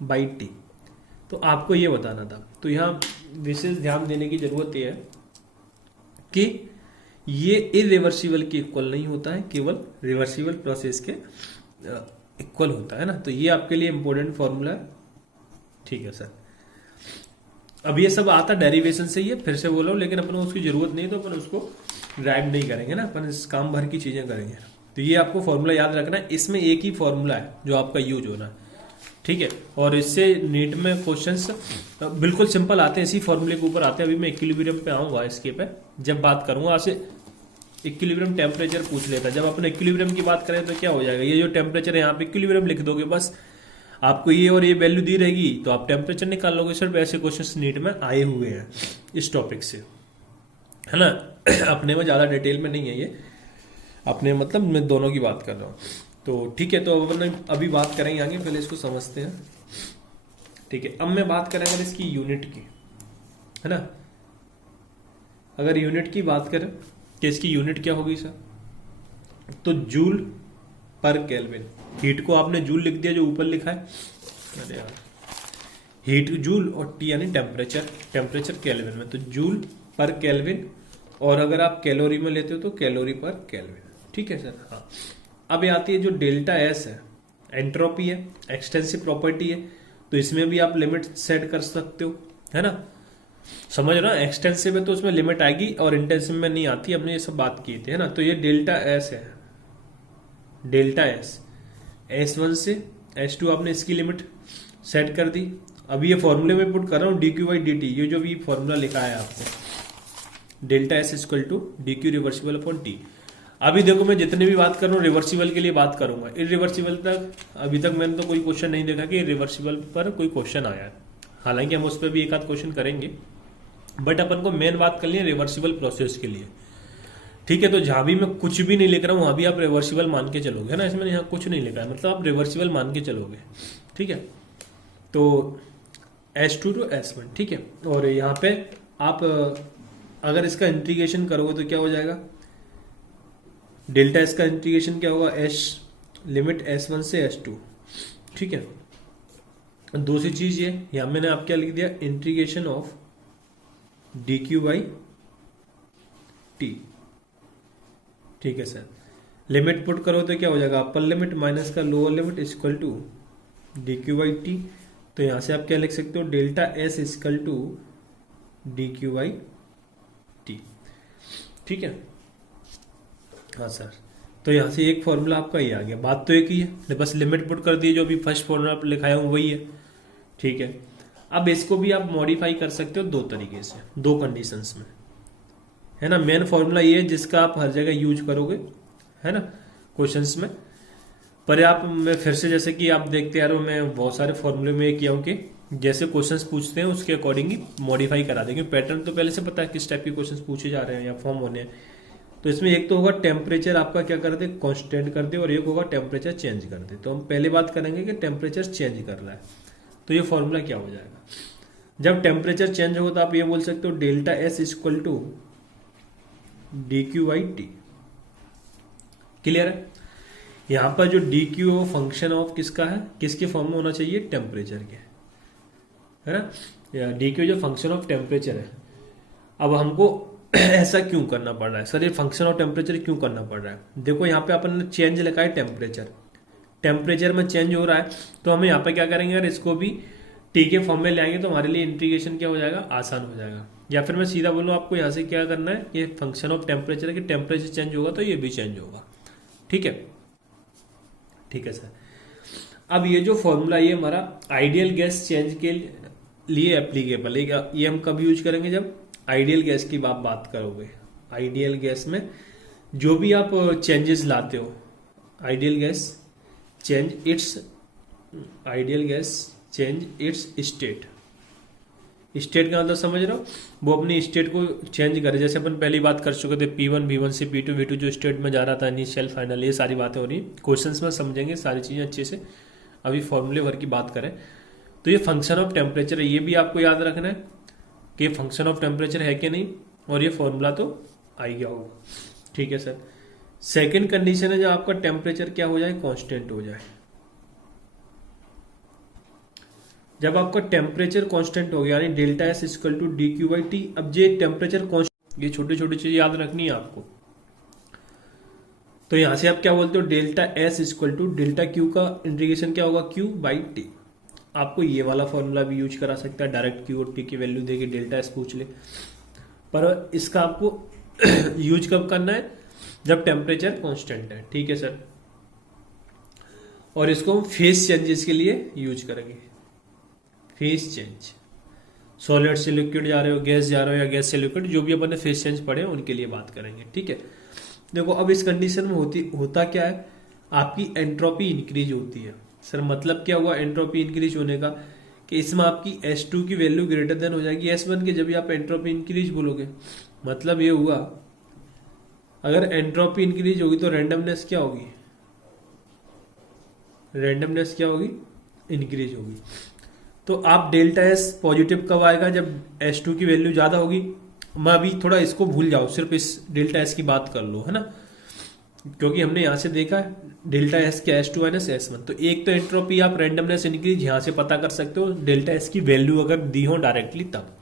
by T. तो आपको ये बताना था। तो यहां विशेष ध्यान देने की जरूरत यह है कि ये इरिवर्सिबल के इक्वल नहीं होता है, केवल रिवर्सिबल प्रोसेस के इक्वल होता है ना। तो ये आपके लिए इंपॉर्टेंट फॉर्मूला है, ठीक है सर। अब ये सब आता डेरिवेशन से ही है, फिर से बोलो, लेकिन अपन को उसकी जरूरत नहीं, तो अपन उसको ड्राइव नहीं करेंगे ना, अपन इस काम भर की चीजें करेंगे। तो ये आपको फॉर्मूला याद रखना है, इसमें एक ही फॉर्मूला है जो आपका यूज होना है, ठीक है। और इससे नीट में क्वेश्चंस बिल्कुल सिंपल आते हैं, इसी फॉर्मूले के ऊपर आते हैं। अभी मैं इक्विलिब्रियम पे आऊंगा, इसके पे जब बात करूंगा आपसे इक्विलिब्रियम टेम्परेचर पूछ लेता है। जब अपन इक्विलिब्रियम की बात करें तो क्या हो जाएगा, ये जो टेम्परेचर है यहाँ पे इक्विलिब्रियम लिख दोगे, बस आपको ये और ये वैल्यू दी रहेगी तो आप टेम्परेचर निकाल लोगे। सिर्फ ऐसे क्वेश्चंस नीट में आए हुए हैं इस टॉपिक से, है ना। अपने में ज्यादा डिटेल में नहीं है ये, अपने मतलब मैं दोनों की बात कर रहा हूँ। तो ठीक है, तो अपन अभी बात करेंगे आगे, पहले इसको समझते हैं, ठीक है। अब मैं बात करें अगर इसकी यूनिट की, है ना। अगर यूनिट की बात करें कि इसकी यूनिट क्या होगी सर, तो जूल पर केल्विन। हीट को आपने जूल लिख दिया जो ऊपर लिखा है, अरे यार, हीट जूल और टी यानी टेम्परेचर केल्विन में, तो जूल पर केल्विन। और अगर आप कैलोरी में लेते हो तो कैलोरी पर केल्विन, ठीक है सर। हाँ, अब ये आती है जो डेल्टा एस है, एंट्रोपी है, एक्सटेंसिव प्रॉपर्टी है, तो इसमें भी आप लिमिट सेट कर सकते हो, है ना। समझ रहे हो, एक्सटेंसिव है तो उसमें लिमिट आएगी और इंटेंसिव में नहीं आती, हमने ये सब बात की थी, है ना। तो ये डेल्टा एस है, डेल्टा एस, S1 से S2 आपने इसकी लिमिट सेट कर दी। अभी ये फॉर्मूले में पुट कर रहा हूँ, D Q by D T, ये जो भी फॉर्मूला लिखा है आपको, delta S equal to D Q reversible upon T. अभी देखो मैं जितने भी बात कर रहा हूँ रिवर्सिबल के लिए बात करूंगा, इरिवर्सिबल तक अभी तक मैंने तो कोई क्वेश्चन नहीं देखा कि रिवर्सिबल पर कोई क्वेश्चन आया है। हालांकि हम उस पर भी एक आध क्वेश्चन करेंगे, बट अपन को मेन बात कर लिया रिवर्सिबल प्रोसेस के लिए, ठीक है। तो जहां भी मैं कुछ भी नहीं लिख रहा हूं वहां भी आप रिवर्सिबल मान के चलोगे, है ना। इसमें यहाँ कुछ नहीं लिखा है, मतलब आप रिवर्सिबल मान के चलोगे, ठीक है। तो S2 टू S1, ठीक है। और यहाँ पे आप अगर इसका इंटीग्रेशन करोगे तो क्या हो जाएगा, डेल्टा एस का इंटीग्रेशन क्या होगा, एस लिमिट S1 से S2, ठीक है। दूसरी चीज ये यहां मैंने आप क्या लिख दिया, integration of D Q by T, ठीक है सर। लिमिट पुट करो तो क्या हो जाएगा, अपर लिमिट माइनस का lower limit equal to D Q by T. तो यहां से आप क्या लिख सकते हो, delta S equal to D Q by T, ठीक है। हाँ सर, तो यहां से एक फॉर्मूला आपका ये आ गया, बात तो एक ही है, बस लिमिट पुट कर दी, जो भी फर्स्ट फॉर्मूला लिखाया हूं वही है, ठीक है। अब इसको भी आप मॉडिफाई कर सकते हो दो तरीके से, दो कंडीशंस में, है ना। मेन फॉर्मूला ये है जिसका आप हर जगह यूज करोगे, है ना, क्वेश्चंस में। पर आप मैं फिर से जैसे कि आप देखते आ रहे हो, मैं बहुत सारे फॉर्मूले में किया हूं कि जैसे क्वेश्चंस पूछते हैं उसके अकॉर्डिंग ही मॉडिफाई करा देंगे। पैटर्न तो पहले से पता है किस टाइप के क्वेश्चंस पूछे जा रहे हैं या फॉर्म होने हैं। तो इसमें एक तो होगा टेम्परेचर आपका क्या कर दे, कांस्टेंट कर दे, और एक होगा टेम्परेचर चेंज कर दे। तो हम पहले बात करेंगे कि टेम्परेचर चेंज कर रहा है, तो ये फॉर्मूला क्या हो जाएगा, जब टेम्परेचर चेंज हो तो आप ये बोल सकते हो delta S equal to D Q by T. Clear है। यहां पर जो डी क्यू फंक्शन ऑफ किसका है, किसके फॉर्म में होना चाहिए, टेम्परेचर के, है ना। डी क्यू जो फंक्शन ऑफ टेम्परेचर है। अब हमको ऐसा क्यों करना पड़ रहा है सर, ये फंक्शन ऑफ टेम्परेचर क्यों करना पड़ रहा है। देखो यहाँ पे अपन ने चेंज लिखा है टेम्परेचर, टेम्परेचर में चेंज हो रहा है, तो हम यहाँ पे क्या करेंगे, अगर इसको भी टी के फॉर्म में ले आएंगे तो हमारे लिए इंटीग्रेशन क्या हो जाएगा, आसान हो जाएगा। या फिर मैं सीधा बोलूँ आपको यहाँ से क्या करना है, ये फंक्शन ऑफ टेम्परेचर है कि टेम्परेचर चेंज होगा तो ये भी चेंज होगा, ठीक है, ठीक है सर। अब ये जो फॉर्मूला ये हमारा आइडियल गैस चेंज के लिए एप्लीकेबल है, ये हम कब यूज करेंगे, जब आइडियल गैस की बात करोगे। आइडियल गैस में जो भी आप चेंजेस लाते हो, ideal gas change it's ideal gas change it's state. State का मतलब समझ रहे हो, वो अपनी स्टेट को चेंज करे। जैसे अपन पहली बात कर चुके थे P1 V1 से P2 V2 जो स्टेट में जा रहा था, इनिशियल फाइनल, ये सारी बातें हो रही। क्वेश्चंस में समझेंगे सारी चीजें अच्छे से। अभी फॉर्मूले भर की बात करें तो ये फंक्शन ऑफ टेम्परेचर है, ये भी आपको याद रखना है कि ये फंक्शन ऑफ टेम्परेचर है कि नहीं, और ये फॉर्मूला तो आ ही गया होगा। ठीक है सर। सेकेंड कंडीशन है जब आपका टेम्परेचर क्या हो जाए, कॉन्स्टेंट हो जाए। जब आपका टेम्परेचर कांस्टेंट हो गया यानी delta S equal to D Q by T. अब ये टेम्परेचर कांस्टेंट, ये छोटी छोटी चीज याद रखनी है आपको। तो यहां से आप क्या बोलते हो, delta S equal to delta Q का इंटीग्रेशन क्या होगा, क्यू बाई टी। आपको ये वाला फॉर्मूला भी यूज करा सकता है, डायरेक्ट क्यू और टी की वैल्यू देके डेल्टा एस पूछ ले। पर इसका आपको यूज कब करना है, जब टेम्परेचर कांस्टेंट है। ठीक है सर। और इसको हम फेस चेंजेस के लिए यूज करेंगे। फेस चेंज, सॉलिड से लिक्विड जा रहे हो, गैस जा रहे हो, या गैस से लिक्विड, जो भी अपन ने फेस चेंज पढ़े उनके लिए बात करेंगे। ठीक है। देखो अब इस कंडीशन में होता क्या है, आपकी एंट्रोपी इंक्रीज होती है। सर मतलब क्या हुआ एंट्रोपी इंक्रीज होने का, कि इसमें आपकी S2 की वैल्यू ग्रेटर देन हो जाएगी S1 के, जब भी आप एंट्रोपी इंक्रीज बोलोगे। मतलब ये हुआ, अगर एंट्रोपी इंक्रीज होगी तो रैंडमनेस क्या होगी, रैंडमनेस क्या होगी, इंक्रीज होगी। तो आप डेल्टा एस पॉजिटिव कब आएगा, जब S2 की वैल्यू ज्यादा होगी। मैं अभी थोड़ा इसको भूल जाओ, सिर्फ इस डेल्टा एस की बात कर लो, है ना, क्योंकि हमने यहां से देखा डेल्टा एस क्या S2 माइनस S1। तो एक तो एंट्रोपी आप रैंडमनेस इंक्रीज यहां से पता कर सकते हो, डेल्टा एस की वैल्यू अगर दी हो डायरेक्टली तब।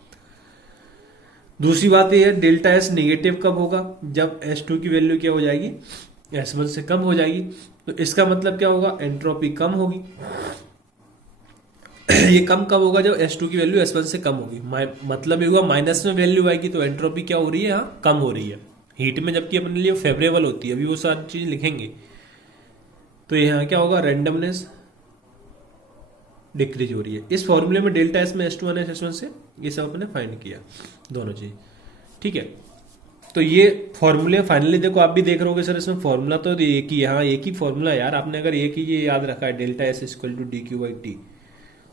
दूसरी बात यह है डेल्टा एस नेगेटिव कब होगा, जब S2 की वैल्यू क्या हो जाएगी, S1 से कम हो जाएगी। तो इसका मतलब क्या होगा, एंट्रोपी कम होगी। ये कम कब होगा, जब S2 की वैल्यू S1 से कम होगी। मतलब ये हुआ माइनस में वैल्यू आएगी तो एंट्रोपी क्या हो रही है, यहाँ कम हो रही है हीट में, जबकि अपने लिए फेवरेबल होती है। अभी वो सारी चीज लिखेंगे। तो यहाँ क्या होगा, रैंडमनेस डिक्रीज हो रही है। इस फॉर्मूले में डेल्टा एस में S2 माइनस S1 से ये सब अपने फाइंड किया दोनों चीज। ठीक है। तो ये फॉर्मूले फाइनली देखो, आप भी देख रहे हो सर इसमें फॉर्मूला तो एक ही, यहाँ एक ही फॉर्मूला यार। आपने अगर एक ही ये याद रखा है delta S equal to D Q by T,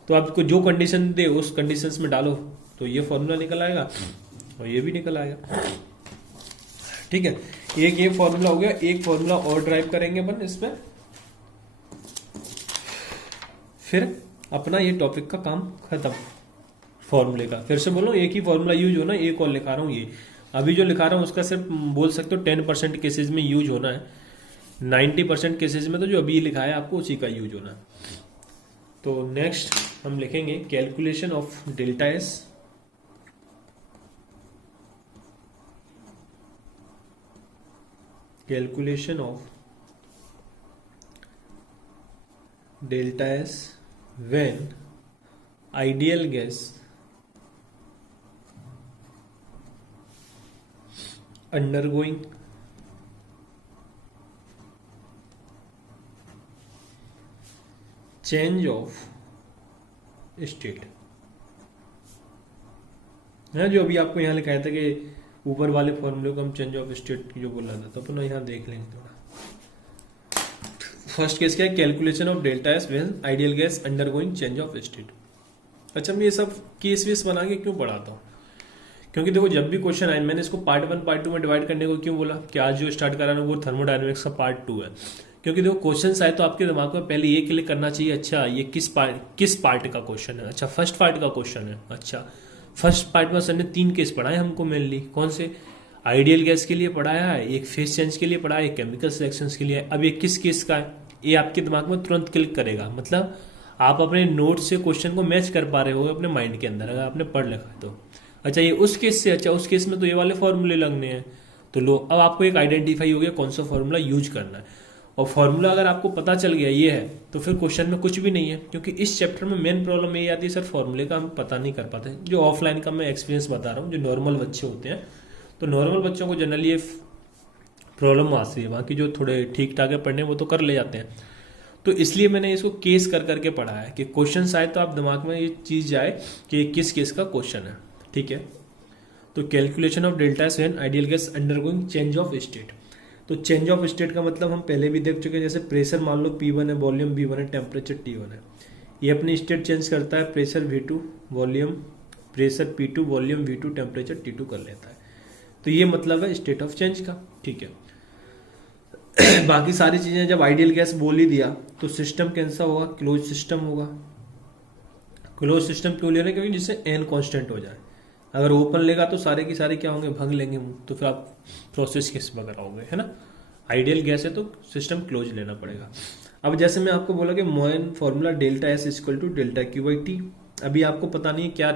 तो आपको जो कंडीशन दे उस कंडीशंस में डालो तो ये फॉर्मूला निकल आएगा और ये भी निकल आएगा। ठीक है। एक ये फॉर्मूला हो गया, एक फॉर्मूला और ड्राइव करेंगे अपन इसमें, फिर अपना ये टॉपिक का काम खत्म। फॉर्मूले का फिर से बोलो, एक ही फॉर्मूला यूज होना, एक और लिखा रहा हूं। ये अभी जो लिखा रहा हूं उसका सिर्फ बोल सकते हो 10% केसेज में यूज होना है, 90% केसेज में तो जो अभी लिखा है आपको उसी का यूज होना है। तो नेक्स्ट हम लिखेंगे calculation of delta S, calculation of delta S when ideal gas undergoing change of state है। जो अभी आपको यहाँ लिखाया था कि ऊपर वाले फॉर्मूले को हम चेंज ऑफ स्टेट जो बोल रहा था, तो अपन यहाँ देख लेंगे थोड़ा। फर्स्ट केस क्या है, calculation of delta S when ideal gas undergoing change of state. अच्छा मैं ये सब केस वेस बना के क्यों पढ़ाता हूँ, क्योंकि देखो जब भी क्वेश्चन आए, मैंने इसको पार्ट 1 पार्ट 2 में डिवाइड करने को क्यों बोला कि आज जो स्टार्ट करा ना वो थर्मोडायनेमिक्स का पार्ट 2 है। क्योंकि देखो क्वेश्चंस आए तो आपके दिमाग में पहले ये क्लिक करना चाहिए, अच्छा ये किस पार्ट का क्वेश्चन है, अच्छा फर्स्ट पार्ट का क्वेश्चन है। अच्छा फर्स्ट पार्ट में सर ने 3 केस पढ़ाए हमको मेनली, कौन से, आइडियल गैस के लिए पढ़ाया है, एक फेस चेंज के लिए पढ़ाया है, एक केमिकल सिलेक्शन के लिए। अब ये किस केस का है, ये आपके दिमाग में तुरंत क्लिक करेगा। मतलब आप अपने नोट से क्वेश्चन को मैच कर पा रहे हो अपने माइंड के अंदर, अगर आपने पढ़ लिखा है तो। अच्छा ये उस केस से, अच्छा उस केस में तो ये वाले फॉर्मूले लगने हैं, तो लो अब आपको एक आइडेंटिफाई हो गया कौन सा फॉर्मूला यूज करना है। और फॉर्मूला अगर आपको पता चल गया ये है, तो फिर क्वेश्चन में कुछ भी नहीं है। क्योंकि इस चैप्टर में मेन प्रॉब्लम ये आती है सर, फॉर्मूले का हम पता नहीं कर पाते। जो ऑफलाइन का मैं एक्सपीरियंस बता रहा हूँ, जो नॉर्मल बच्चे होते हैं, तो नॉर्मल बच्चों को जनरली ये प्रॉब्लम आती है। बाकी जो थोड़े ठीक ठाक है पढ़ने वो तो कर ले जाते हैं। तो इसलिए मैंने इसको केस कर करके पढ़ा है कि क्वेश्चन आए तो आप दिमाग में ये चीज जाए कि किस केस का क्वेश्चन है। ठीक है। तो calculation of delta S when ideal gas undergoing change of state. तो चेंज ऑफ स्टेट का मतलब हम पहले भी देख चुके हैं, जैसे प्रेशर मान लो P1 है, वॉल्यूम V1 है, टेम्परेचर T1 है, ये अपनी स्टेट चेंज करता है, pressure V2 volume, pressure P2 volume V2 temperature T2 कर लेता है। तो ये मतलब है स्टेट ऑफ चेंज का, ठीक है। बाकी सारी चीजें जब आइडियल गैस बोल ही दिया तो सिस्टम कैसा होगा, क्लोज सिस्टम होगा। क्लोज सिस्टम क्यों ले रहे हैं, क्योंकि जिससे एन कांस्टेंट हो जाए। अगर ओपन लेगा तो सारे की सारे क्या होंगे, भंग लेंगे मुंह, तो फिर आप प्रोसेस किस में कराओगे, है ना। आइडियल गैस है तो सिस्टम क्लोज लेना पड़ेगा। अब जैसे मैं आपको बोला कि main formula delta S equal to delta Q by T, अभी आपको पता नहीं है क्या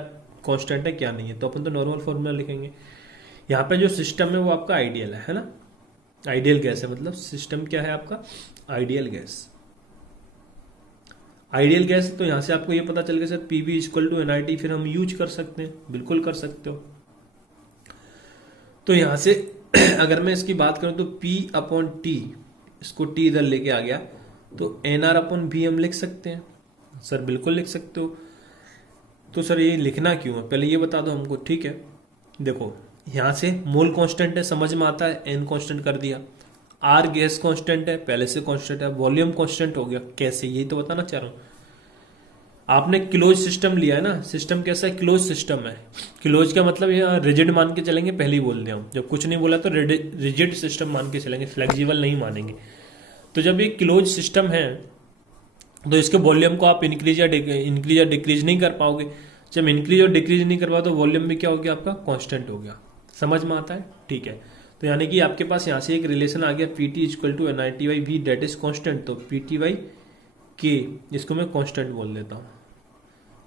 कांस्टेंट है क्या नहीं है, तो अपन तो नॉर्मल फॉर्मूला लिखेंगे। यहाँ पे जो सिस्टम है वो आपका आइडियल है ना, आइडियल गैस है, मतलब सिस्टम क्या है आपका, आइडियल गैस। आइडियल गैस तो यहां से आपको ये पता चल गया sir P V equal to NIT, फिर हम यूज कर सकते हैं, बिल्कुल कर सकते हो। तो यहां से अगर मैं इसकी बात करूं तो P अपॉन टी, इसको T इधर लेके आ गया तो NR अपॉन V हम लिख सकते हैं। सर बिल्कुल लिख सकते हो। तो सर ये लिखना क्यों है, पहले ये बता दो हमको, ठीक है। देखो यहां से मोल कांस्टेंट है, समझ में आता है, N कांस्टेंट कर दिया। R गैस कांस्टेंट है, पहले से कांस्टेंट है, वॉल्यूम कांस्टेंट हो गया, कैसे, यही तो बताना चाह रहा हूं। आपने क्लोज सिस्टम लिया है ना, सिस्टम कैसा है, क्लोज सिस्टम है। क्लोज का मतलब यहाँ रिजिड मान के चलेंगे, पहले ही बोल दिया हूं, जब कुछ नहीं बोला तो रिजिड सिस्टम मान के चलेंगे, फ्लेक्सिबल नहीं मानेंगे। तो जब ये क्लोज सिस्टम है तो इसके वॉल्यूम को आप इंक्रीज या डिक्रीज नहीं कर पाओगे। जब इंक्रीज और डिक्रीज नहीं कर पाओ तो वॉल्यूम भी क्या हो गया आपका, कांस्टेंट हो गया। समझ में आता है, ठीक है। तो यानी कि आपके पास यहां से एक रिलेशन आ गया, P T equal to N I T by V that is constant, तो पी टी बाई के, इसको मैं कांस्टेंट बोल देता हूं।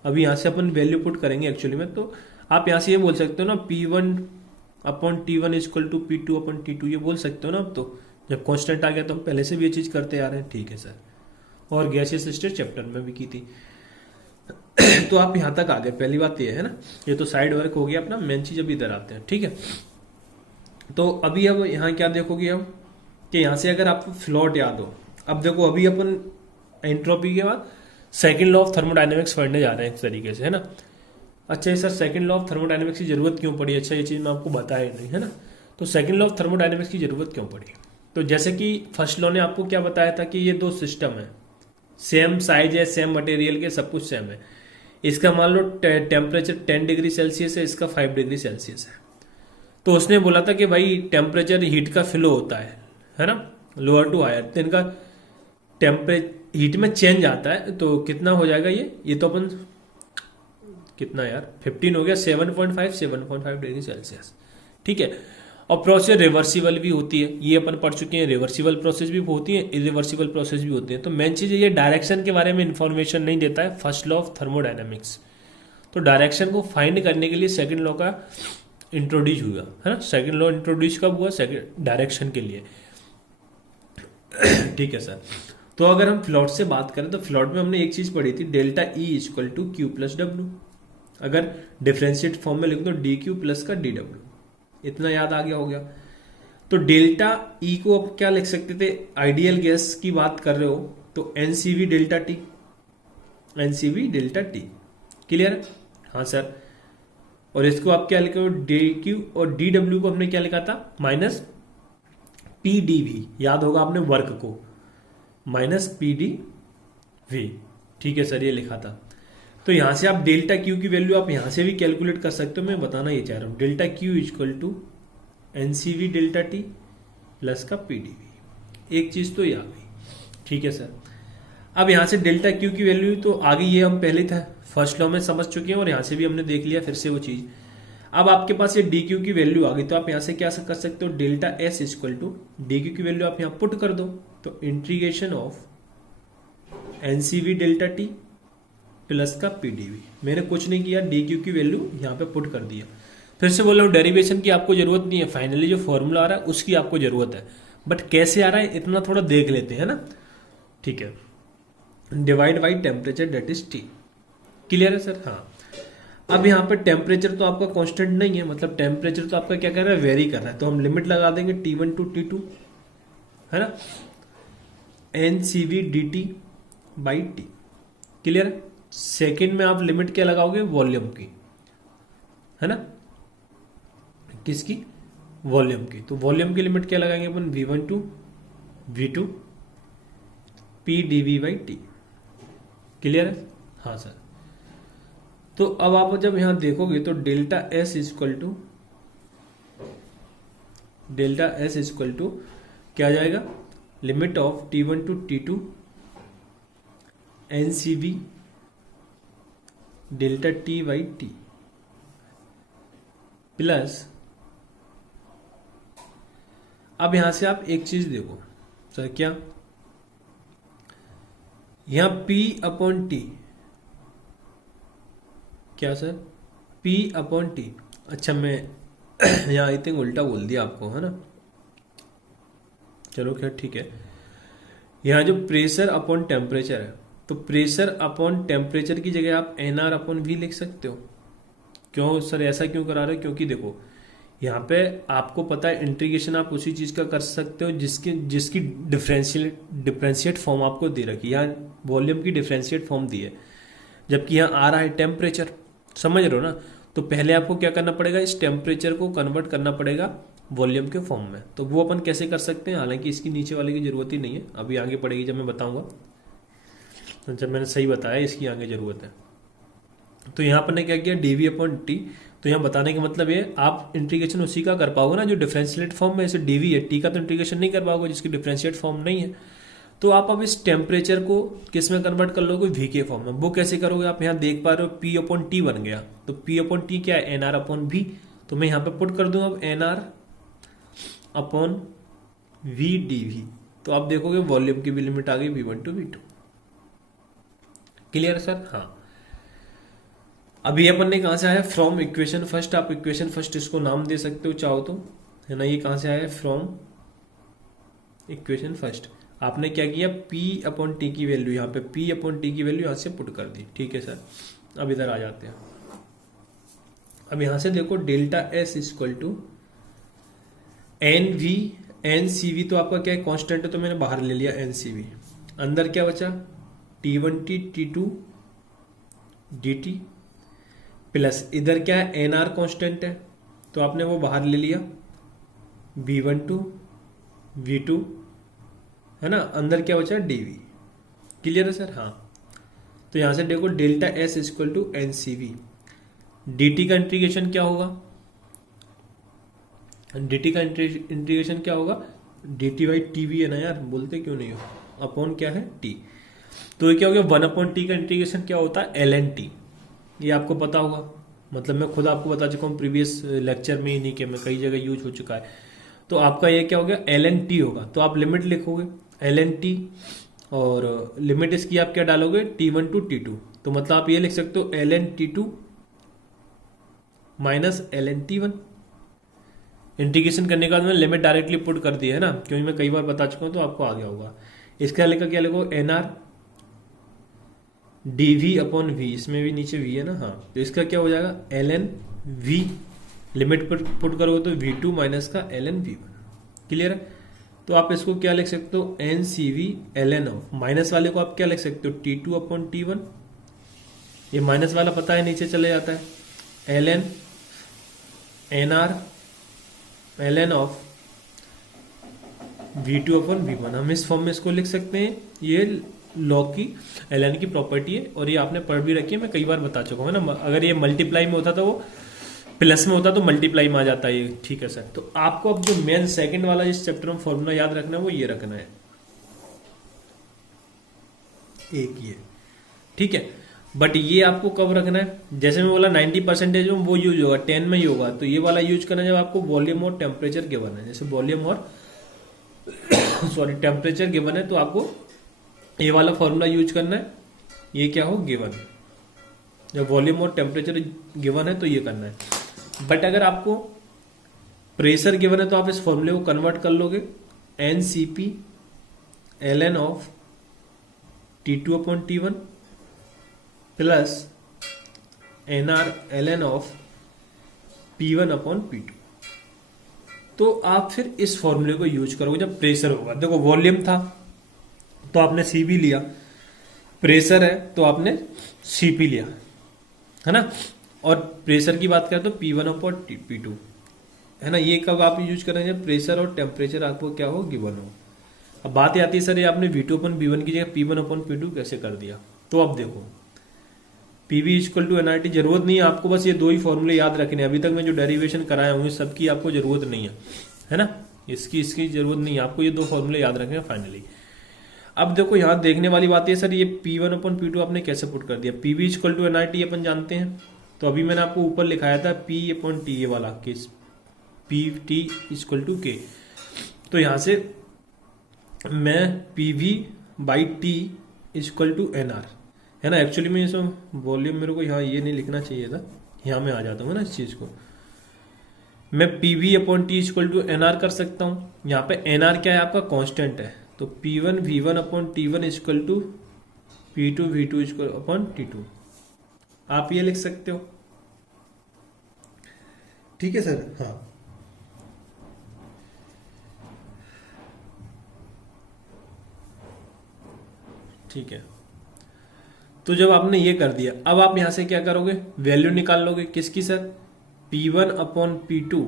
अभी यहां से अपन वैल्यू पुट करेंगे एक्चुअली में, तो आप यहां से ये बोल सकते हो ना, P1 upon T1 equal to P2 upon T2, ये बोल सकते हो ना। अब तो जब कांस्टेंट आ गया तो हम पहले से भी ये चीज करते आ रहे हैं, ठीक है सर। और गैसियस स्टेट चैप्टर में भी की थी। तो आप यहां तक आ गए, पहली बात ये है ना। ये तो साइड वर्क हो गया अपना, मेन चीज अभी इधर आते हैं, ठीक है। तो अभी अब यहाँ क्या देखोगे हम, कि यहां से अगर आपको फ्लोट याद हो, अब देखो अभी अपन एंट्रोपी के बाद सेकंड लॉ ऑफ थर्मोडायनेमिक्स पढ़ने जा रहे हैं एक तरीके से, है ना। अच्छा sir second law of thermodynamics की जरूरत क्यों पड़ी, अच्छा ये चीज मैं आपको बताया नहीं, है ना। तो सेकंड लॉ ऑफ थर्मोडायनेमिक्स की जरूरत क्यों पड़ी, तो जैसे कि फर्स्ट लॉ ने आपको क्या बताया था कि ये दो सिस्टम है, सेम साइज है, सेम मटेरियल के, सब कुछ सेम है। इसका मान लो टेम्परेचर 10 डिग्री सेल्सियस है, इसका 5 डिग्री सेल्सियस है। तो उसने बोला था कि भाई टेम्परेचर हीट का फ्लो होता है ना, लोअर टू हायर, तो इनका टेम्परेचर हीट में चेंज आता है। तो कितना हो जाएगा ये तो अपन कितना यार 15 हो गया, 7.5 डिग्री सेल्सियस, ठीक है। और प्रोसेस रिवर्सिबल भी होती है, ये अपन पढ़ चुके हैं, रिवर्सिबल प्रोसेस भी होती है, इरिवर्सिबल प्रोसेस भी होती है। तो मेन चीज ये डायरेक्शन के बारे में इंफॉर्मेशन नहीं देता है फर्स्ट लॉ ऑफ थर्मोडायनेमिक्स। तो डायरेक्शन को फाइंड करने के लिए सेकंड लॉ का इंट्रोड्यूस हुआ, है ना। सेकंड लॉ इंट्रोड्यूस कब हुआ, सेकंड डायरेक्शन के लिए, ठीक है सर। तो अगर हम फ्लॉट से बात करें तो फ्लॉट में हमने एक चीज पढ़ी थी, delta E equal to Q plus W. अगर डिफरेंशिएट फॉर्म में लिख दो डी क्यू प्लस का डी डब्ल्यू, इतना याद आ गया हो गया। तो डेल्टा ई को अब क्या लिख सकते थे, आइडियल गैस की बात कर रहे हो तो NCV delta T, NCV delta T, clear है, हाँ सर। और इसको आप क्या लिखे हो, डी क्यू, और डी डब्ल्यू को हमने क्या लिखा था, माइनस पी डी वी, याद होगा आपने वर्क को, माइनस पी डी वी, ठीक है सर, ये लिखा था। तो यहां से आप डेल्टा क्यू की वैल्यू आप यहां से भी कैलकुलेट कर सकते हो, मैं बताना ये चाह रहा हूं, delta Q equal to NCV delta T plus का पीडीवी, एक चीज तो ये आ गई, ठीक है सर। अब यहां से डेल्टा क्यू की वैल्यू तो आ गई, ये हम पहले था फर्स्ट लॉ में समझ चुके हैं, और यहां से भी हमने देख लिया फिर से वो चीज। अब आपके पास ये डी क्यू की वैल्यू आ गई, तो आप यहां से क्या कर सकते हो, delta S equal to D Q की वैल्यू आप यहां पुट कर दो, तो integration of NCV delta T plus का पीडीवी, मैंने कुछ नहीं किया, डी क्यू की वैल्यू यहां पे पुट कर दिया। फिर से बोल रहा हूं डेरिवेशन की आपको जरूरत नहीं है, फाइनली जो फॉर्मूला आ रहा है उसकी आपको जरूरत है, बट कैसे आ रहा है इतना थोड़ा देख लेते हैं ना, ठीक है। Divide by temperature that is T, clear है सर, हाँ। अब यहाँ पर टेम्परेचर तो आपका कांस्टेंट नहीं है, मतलब टेम्परेचर तो आपका क्या कर रहा है, वेरी कर रहा है, तो हम लिमिट लगा देंगे T1 टू T2, है ना, NCV D T by T, clear है। सेकेंड में आप लिमिट क्या लगाओगे, वॉल्यूम की, है ना, किसकी, वॉल्यूम की। तो वॉल्यूम की लिमिट क्या लगाएंगे अपन, V1 to V2 P dV/T। Clear है? हाँ सर। तो अब आप जब यहां देखोगे तो डेल्टा S इक्वल टू क्या आ जाएगा, limit of T1 to T2 NCV delta T/T plus, अब यहां से आप एक चीज देखो सर, क्या यहां P/T, क्या सर, P/T, अच्छा मैं यहां आई थिंक उल्टा बोल दिया आपको, है ना, चलो खैर ठीक है। यहां जो प्रेशर अपॉन टेम्परेचर है, तो प्रेशर अपॉन टेम्परेचर की जगह आप NR/V लिख सकते हो। क्यों सर, ऐसा क्यों करा रहे हो, क्योंकि देखो यहाँ पे आपको पता है इंटीग्रेशन आप उसी चीज का कर सकते हो जिसकी डिफरेंशिएट फॉर्म आपको दे रखी है। यहाँ वॉल्यूम की डिफरेंशिएट फॉर्म दी है, जबकि यहाँ आ रहा है टेम्परेचर, समझ रहे हो ना। तो पहले आपको क्या करना पड़ेगा, इस टेम्परेचर को कन्वर्ट करना पड़ेगा वॉल्यूम के फॉर्म में। तो वो अपन कैसे कर सकते हैं, हालांकि इसकी नीचे वाले की जरूरत ही नहीं है, अभी आगे पड़ेगी जब मैं बताऊंगा, तो जब मैंने सही बताया इसकी आगे जरूरत है। तो यहाँ पर ने क्या किया, dV/T। तो यहाँ बताने का मतलब ये, आप इंटीग्रेशन उसी का कर पाओगे ना जो डिफरेंशिएट फॉर्म में, जैसे dV है, T का तो इंटीग्रेशन नहीं कर पाओगे जिसकी डिफरेंशिएट फॉर्म नहीं है। तो आप अब इस टेम्परेचर को किस में कन्वर्ट कर लोगे, V के फॉर्म में। वो कैसे करोगे, आप यहाँ देख पा रहे हो P/T बन गया, तो P/T क्या है, NR/V। तो मैं यहाँ पे पुट कर दूं अब NR/V dV। तो आप देखोगे वॉल्यूम की भी लिमिट आ गई V1 to V2। Clear sir? हाँ। अभी अपन ने कहां से आया, फ्रॉम इक्वेशन फर्स्ट। आप इक्वेशन फर्स्ट इसको नाम दे सकते हो चाहो तो, है ना। ये कहां से आया, फ्रॉम इक्वेशन फर्स्ट। आपने क्या किया, P/T की वैल्यू, यहाँ पे P/T की वैल्यू यहां से पुट कर दी। ठीक है सर, अब इधर आ जाते हैं। अब यहां से देखो delta S equal to NCV, तो आपका क्या है, कांस्टेंट है, तो मैंने बाहर ले लिया NCV। अंदर क्या बचा, T1T T2 dt प्लस इधर क्या है, NR कांस्टेंट है, तो आपने वो बाहर ले लिया, V1 टू V2, है ना। अंदर क्या बचा, dV। क्लियर है सर? हाँ। तो यहां से देखो delta S equal to NCV, dt का इंटीग्रेशन क्या होगा, dt का इंटीग्रेशन क्या होगा, dt/TV है ना यार, बोलते क्यों नहीं हो, अपॉन क्या है, t। तो ये क्या हो गया, 1/T का इंटीग्रेशन क्या होता है, ln-T। ये आपको पता होगा, मतलब मैं खुद आपको बता चुका हूँ प्रीवियस लेक्चर में, इन्हीं के में कई जगह यूज हो चुका है। तो आपका ये क्या हो गया, ln-T होगा। तो आप लिमिट लिखोगे ln-T, और लिमिट इसकी आप क्या डालोगे, T1 टू T2। तो मतलब आप ये लिख सकते हो ln-T2 माइनस ln-T1। इंटीग्रेशन करने के बाद मैंने लिमिट डायरेक्टली पुट कर दी है ना, क्योंकि मैं कई बार बता चुका हूं, तो आपको आ गया होगा। इसका लिखा क्या लिखो, NR dV/V, इसमें भी नीचे V है ना, हाँ। तो इसका क्या हो जाएगा, ln-V, लिमिट पर पुट करोगे तो V2 माइनस का ln-V1। क्लियर है? तो आप इसको क्या लिख सकते हो, NCV ln ऑफ, माइनस वाले को आप क्या लिख सकते हो, T2/T1। ये माइनस वाला पता है नीचे चले जाता है, ln NR ln of V2/V1। हम इस फॉर्म में इसको लिख सकते हैं। ये लॉ की ln की प्रॉपर्टी है, और ये आपने पढ़ भी रखी है, मैं कई बार बता चुका हूँ ना। अगर ये मल्टीप्लाई में होता तो वो प्लस में होता, तो मल्टीप्लाई में आ जाता है ये। ठीक है सर। तो आपको अब जो मेन सेकंड वाला इस चैप्टर में फॉर्मूला याद रखना है, वो ये रखना है, एक ये। ठीक है, बट ये आपको कब रखना है, जैसे मैं बोला 90% वो यूज होगा, 10 में ही होगा। तो ये वाला यूज करना जब आपको वॉल्यूम और टेम्परेचर गिवन है। जैसे वॉल्यूम और सॉरी टेम्परेचर गिवन है, तो आपको ये वाला फॉर्मूला यूज करना है। ये क्या हो, गिवन। जब वॉल्यूम और टेम्परेचर गिवन है तो ये करना है। बट अगर आपको प्रेशर गिवन है तो आप इस फॉर्मूले को कन्वर्ट कर लोगे, NCP ln of T2/T1 plus NR ln of P1/P2। तो आप फिर इस फॉर्मूले को यूज करोगे जब प्रेशर होगा। देखो वॉल्यूम था तो आपने CP लिया, प्रेशर है तो आपने CP लिया, है ना। और प्रेशर की बात करें तो P1/P2। है ना। ये कब आप यूज करेंगे, प्रेशर और टेम्परेचर आपको क्या हो, गिवन हो। अब बात आती है सर ये आपने V2 अपन V1 की जगह P1 अपन P2 कैसे कर दिया। तो अब देखो PV इक्वल टू NRT, जरूरत नहीं है आपको, बस ये दो ही फॉर्मूले याद रखने। अभी तक मैं जो डेरिवेशन कराया हूँ सबकी आपको जरूरत नहीं है ना, इसकी जरूरत नहीं है आपको, ये दो फॉर्मूले याद रखने फाइनली। अब देखो यहाँ देखने वाली बात है सर, ये P1 अपन P2 आपने कैसे पुट कर दिया। PV इक्वल टू NRT अपन जानते हैं, तो अभी मैंने आपको ऊपर लिखाया था P अपन T, ये वाला case PT equal to K। तो यहाँ से मैं PV by T equal to NR, है ना। एक्चुअली में ये सब वॉल्यूम मेरे को यहाँ ये नहीं लिखना चाहिए था, यहाँ मैं आ जाता हूँ ना इस चीज को। मैं PV upon T equal to NR कर सकता हूँ। यहाँ पे NR क्या है, आपका कांस्टेंट है, तो P1 V1 upon T1 equal to P2 V2 equal upon T2, आप ये लिख सकते हो। ठीक है सर, हाँ। ठीक है, तो जब आपने ये कर दिया, अब आप यहां से क्या करोगे, वैल्यू निकाल लोगे किसकी sir, P1 upon P2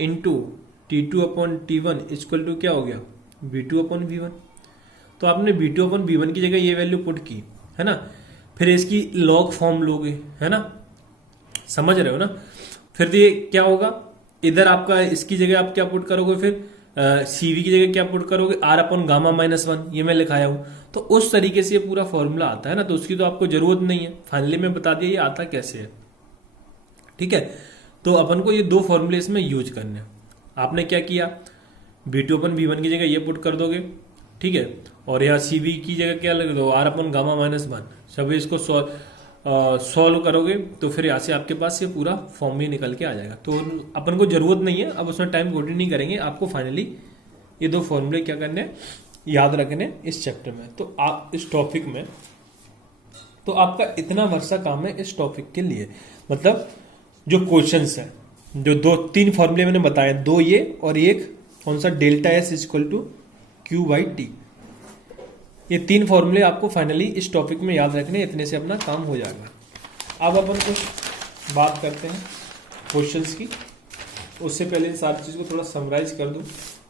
into T2 upon T1 equal to क्या हो गया, V2 अपॉन V1। तो आपने V2 अपॉन V1 की जगह ये वैल्यू पुट की, है ना। फिर इसकी लॉग फॉर्म लोगे, है ना, समझ रहे हो ना। फिर ये क्या होगा, इधर आपका इसकी जगह आप क्या पुट करोगे, फिर CV की जगह क्या पुट करोगे, R अपॉन गामा माइनस 1, ये मैं लिखाया हूं। तो उस तरीके से ये पूरा फॉर्मूला आता है ना, तो उसकी तो आपको जरूरत नहीं है, फाइनली मैं बता दिया ये आता कैसे है। ठीक है, तो अपन को ये दो फॉर्मूले इसमें यूज करने हैं। आपने क्या किया, V2 अपन V1 की जगह ये पुट कर दोगे, ठीक है, और यहाँ CV की जगह क्या लग दो, R अपन गामा माइनस 1, सभी इसको सॉल्व करोगे तो फिर यहाँ से आपके पास ये पूरा फॉर्म भी निकल के आ जाएगा। तो अपन को जरूरत नहीं है, अब उसमें टाइम कोडिंग नहीं करेंगे, आपको फाइनली ये दो फॉर्मूले क्या करने, याद रखने इस चैप्टर में। तो आप इस टॉपिक में, तो आपका इतना वर्षा काम है इस टॉपिक के लिए, मतलब जो क्वेश्चंस है, जो दो तीन फॉर्मूले मैंने बताए, दो ये और एक कौन सा, delta S equal to Q by T, ये तीन फॉर्मूले आपको फाइनली इस टॉपिक में याद रखने, इतने से अपना काम हो जाएगा। अब अपन कुछ बात करते हैं क्वेश्चंस की, उससे पहले इन सारी चीज को थोड़ा समराइज कर दूं।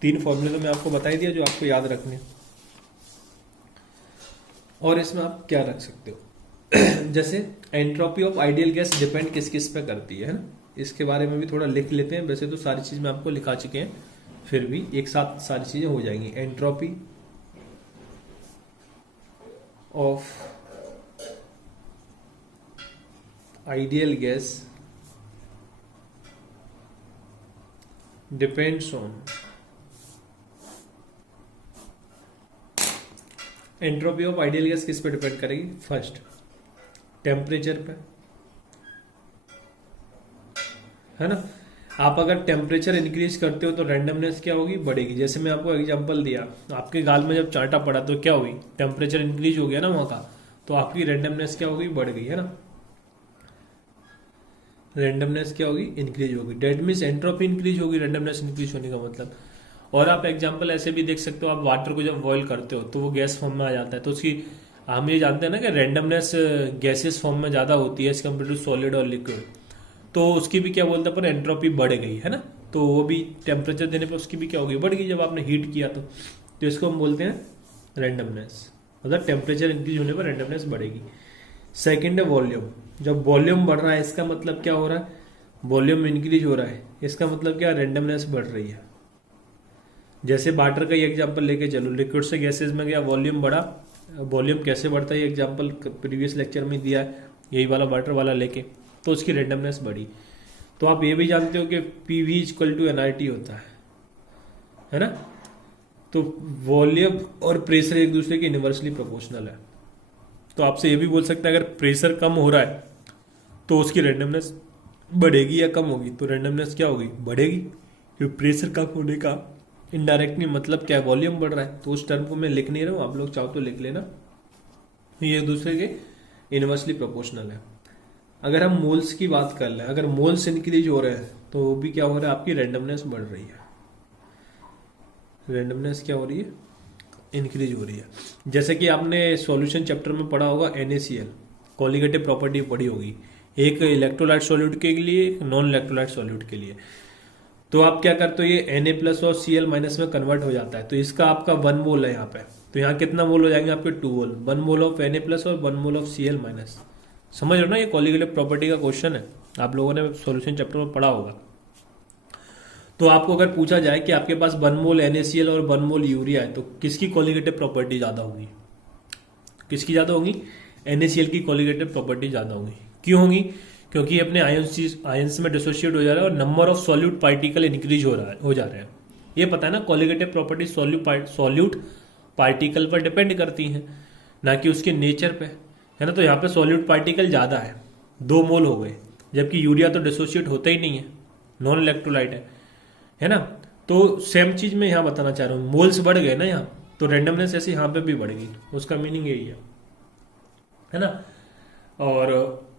तीन फॉर्मूले तो मैं आपको बता ही दिया जो आपको याद रखने, और इसमें आप क्या रख सकते हो जैसे entropy of ideal gas depend किस किस पे करती है ना, इसके बारे में भी थोड़ा लिख लेते हैं। वैसे तो सारी चीज मैं आपको लिखा चुके हैं, फिर भी एक साथ सारी चीजें हो जाएंगी। Entropy of ideal gas depends on entropy of ideal gas किस पे डिपेंड करेगी, फर्स्ट टेम्परेचर पे, है ना। आप अगर टेम्परेचर इंक्रीज करते हो तो रैंडमनेस क्या होगी, बढ़ेगी। जैसे मैं आपको एग्जांपल दिया, आपके गाल में जब चांटा पड़ा तो क्या हुई, टेम्परेचर इंक्रीज हो गया ना वहां का, तो आपकी रैंडमनेस क्या होगी, बढ़ गई, है ना। रैंडमनेस क्या होगी, इंक्रीज होगी। डेट मीन्स एंट्रोपी इंक्रीज होगी, रैंडमनेस इंक्रीज होने का मतलब। और आप एग्जाम्पल ऐसे भी देख सकते हो, आप वाटर को जब बॉयल करते हो तो वो गैस फॉर्म में आ जाता है, तो उसकी हम ये जानते हैं ना कि रैंडमनेस गैसेस फॉर्म में ज्यादा होती है एज कम्पेयर टू सॉलिड और लिक्विड, तो उसकी भी क्या बोलते हैं पर एंट्रोपी बढ़ गई, है ना। तो वो भी टेम्परेचर देने पर उसकी भी क्या होगी, बढ़ गई, जब आपने हीट किया तो इसको हम बोलते हैं रैंडमनेस, मतलब टेम्परेचर इंक्रीज होने पर रैंडमनेस बढ़ेगी। सेकंड है वॉल्यूम, जब वॉल्यूम बढ़ रहा है इसका मतलब क्या हो रहा है, वॉल्यूम इंक्रीज हो रहा है, इसका मतलब क्या, रैंडमनेस बढ़ रही है। जैसे वाटर का ही एग्जाम्पल लेके चलो, लिक्विड से गैसेज में गया, वॉल्यूम बढ़ा, वॉल्यूम कैसे बढ़ता है एग्जाम्पल प्रीवियस लेक्चर में दिया है, यही वाला वाटर वाला लेके, तो उसकी रैंडमनेस बढ़ी। तो आप ये भी जानते हो कि PV इक्वल टू NRT होता है ना। तो वॉल्यूम और प्रेशर एक दूसरे के इनवर्सली प्रोपोर्शनल है, तो आपसे ये भी बोल सकता है अगर प्रेशर कम हो रहा है तो उसकी रैंडमनेस बढ़ेगी या कम होगी, तो रैंडमनेस क्या होगी, बढ़ेगी, क्योंकि प्रेशर कम होने का इनडायरेक्टली मतलब क्या है, वॉल्यूम बढ़ रहा है। तो उस टर्म को मैं लिख नहीं रहा हूं, आप लोग चाहो तो लिख लेना, ये एक दूसरे के इनवर्सली प्रोपोर्शनल है। अगर हम मोल्स की बात कर लें, अगर मोल्स इंक्रीज हो रहे हैं तो वो भी क्या हो रहा है, आपकी रैंडमनेस बढ़ रही है, रैंडमनेस क्या हो रही है, इंक्रीज हो रही है। जैसे कि आपने सॉल्यूशन चैप्टर में पढ़ा होगा NaCl, कॉलिगेटिव प्रॉपर्टी पढ़ी होगी, एक इलेक्ट्रोलाइट सॉल्यूट के लिए, एक नॉन इलेक्ट्रोलाइट सॉल्यूट के लिए। तो आप क्या करते हो, ये Na प्लस और Cl माइनस में कन्वर्ट हो जाता है, तो इसका आपका 1 मोल है यहाँ पे, तो यहाँ कितना मोल हो जाएंगे आपके 2 मोल, 1 मोल ऑफ Na प्लस और 1 मोल ऑफ Cl माइनस। समझ रहे हो ना, ये कोलिगेटिव प्रॉपर्टी का क्वेश्चन है, आप लोगों ने सॉल्यूशन चैप्टर में पढ़ा होगा। तो आपको अगर पूछा जाए कि आपके पास 1 मोल NaCl और 1 मोल यूरिया है, तो किसकी कोलिगेटिव प्रॉपर्टी ज्यादा होगी, किसकी ज्यादा होगी, NaCl की कोलिगेटिव प्रॉपर्टी ज्यादा होगी। क्यों होगी, क्योंकि अपने आयंस में डिसोशिएट हो जा रहा है और number of solute particle increase हो जा रहे हैं। ये पता है ना, कोलिगेटिव प्रॉपर्टी सॉल्यूट पार्टिकल पर डिपेंड करती हैं, ना कि उसके नेचर पे, है ना। तो यहाँ पे सॉल्यूट पार्टिकल ज्यादा है, 2 मोल हो गए, जबकि यूरिया तो डिसोशिएट होता ही नहीं है, नॉन इलेक्ट्रोलाइट है ना। तो सेम चीज मैं यहाँ बताना चाह रहा हूँ, मोल्स बढ़ गए ना यहाँ, तो रेंडमनेस ऐसे यहाँ पे भी बढ़ गई, उसका मीनिंग यही है ना। और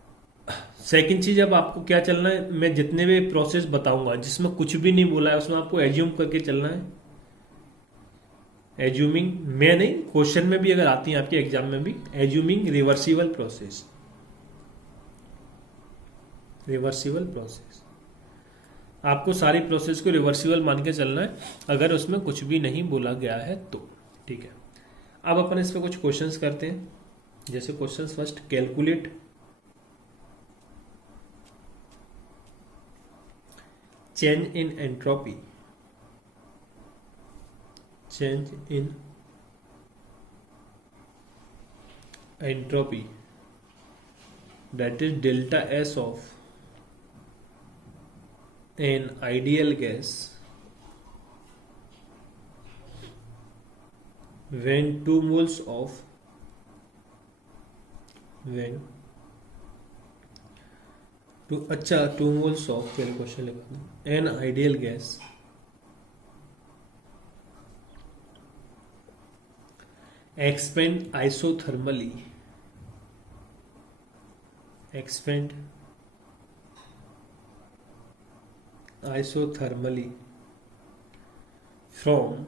सेकंड चीज, अब आपको क्या चलना है, मैं जितने भी प्रोसेस बताऊंगा जिसमें कुछ भी नहीं बोला है उसमें आपको एज्यूम करके चलना है। एज्यूमिंग मैं नहीं, क्वेश्चन में भी अगर आती है आपके एग्जाम में भी, assuming reversible process, reversible process, आपको सारी प्रोसेस को रिवर्सिबल मान के चलना है अगर उसमें कुछ भी नहीं बोला गया है तो, ठीक है। अब अपन इस पे कुछ क्वेश्चंस करते हैं, जैसे question first, calculate change in entropy, change in entropy that is delta S of an ideal gas when 2 moles of अच्छा 2 moles of, पहले क्वेश्चन लिखा था, an ideal gas expand isothermally, expand isothermally from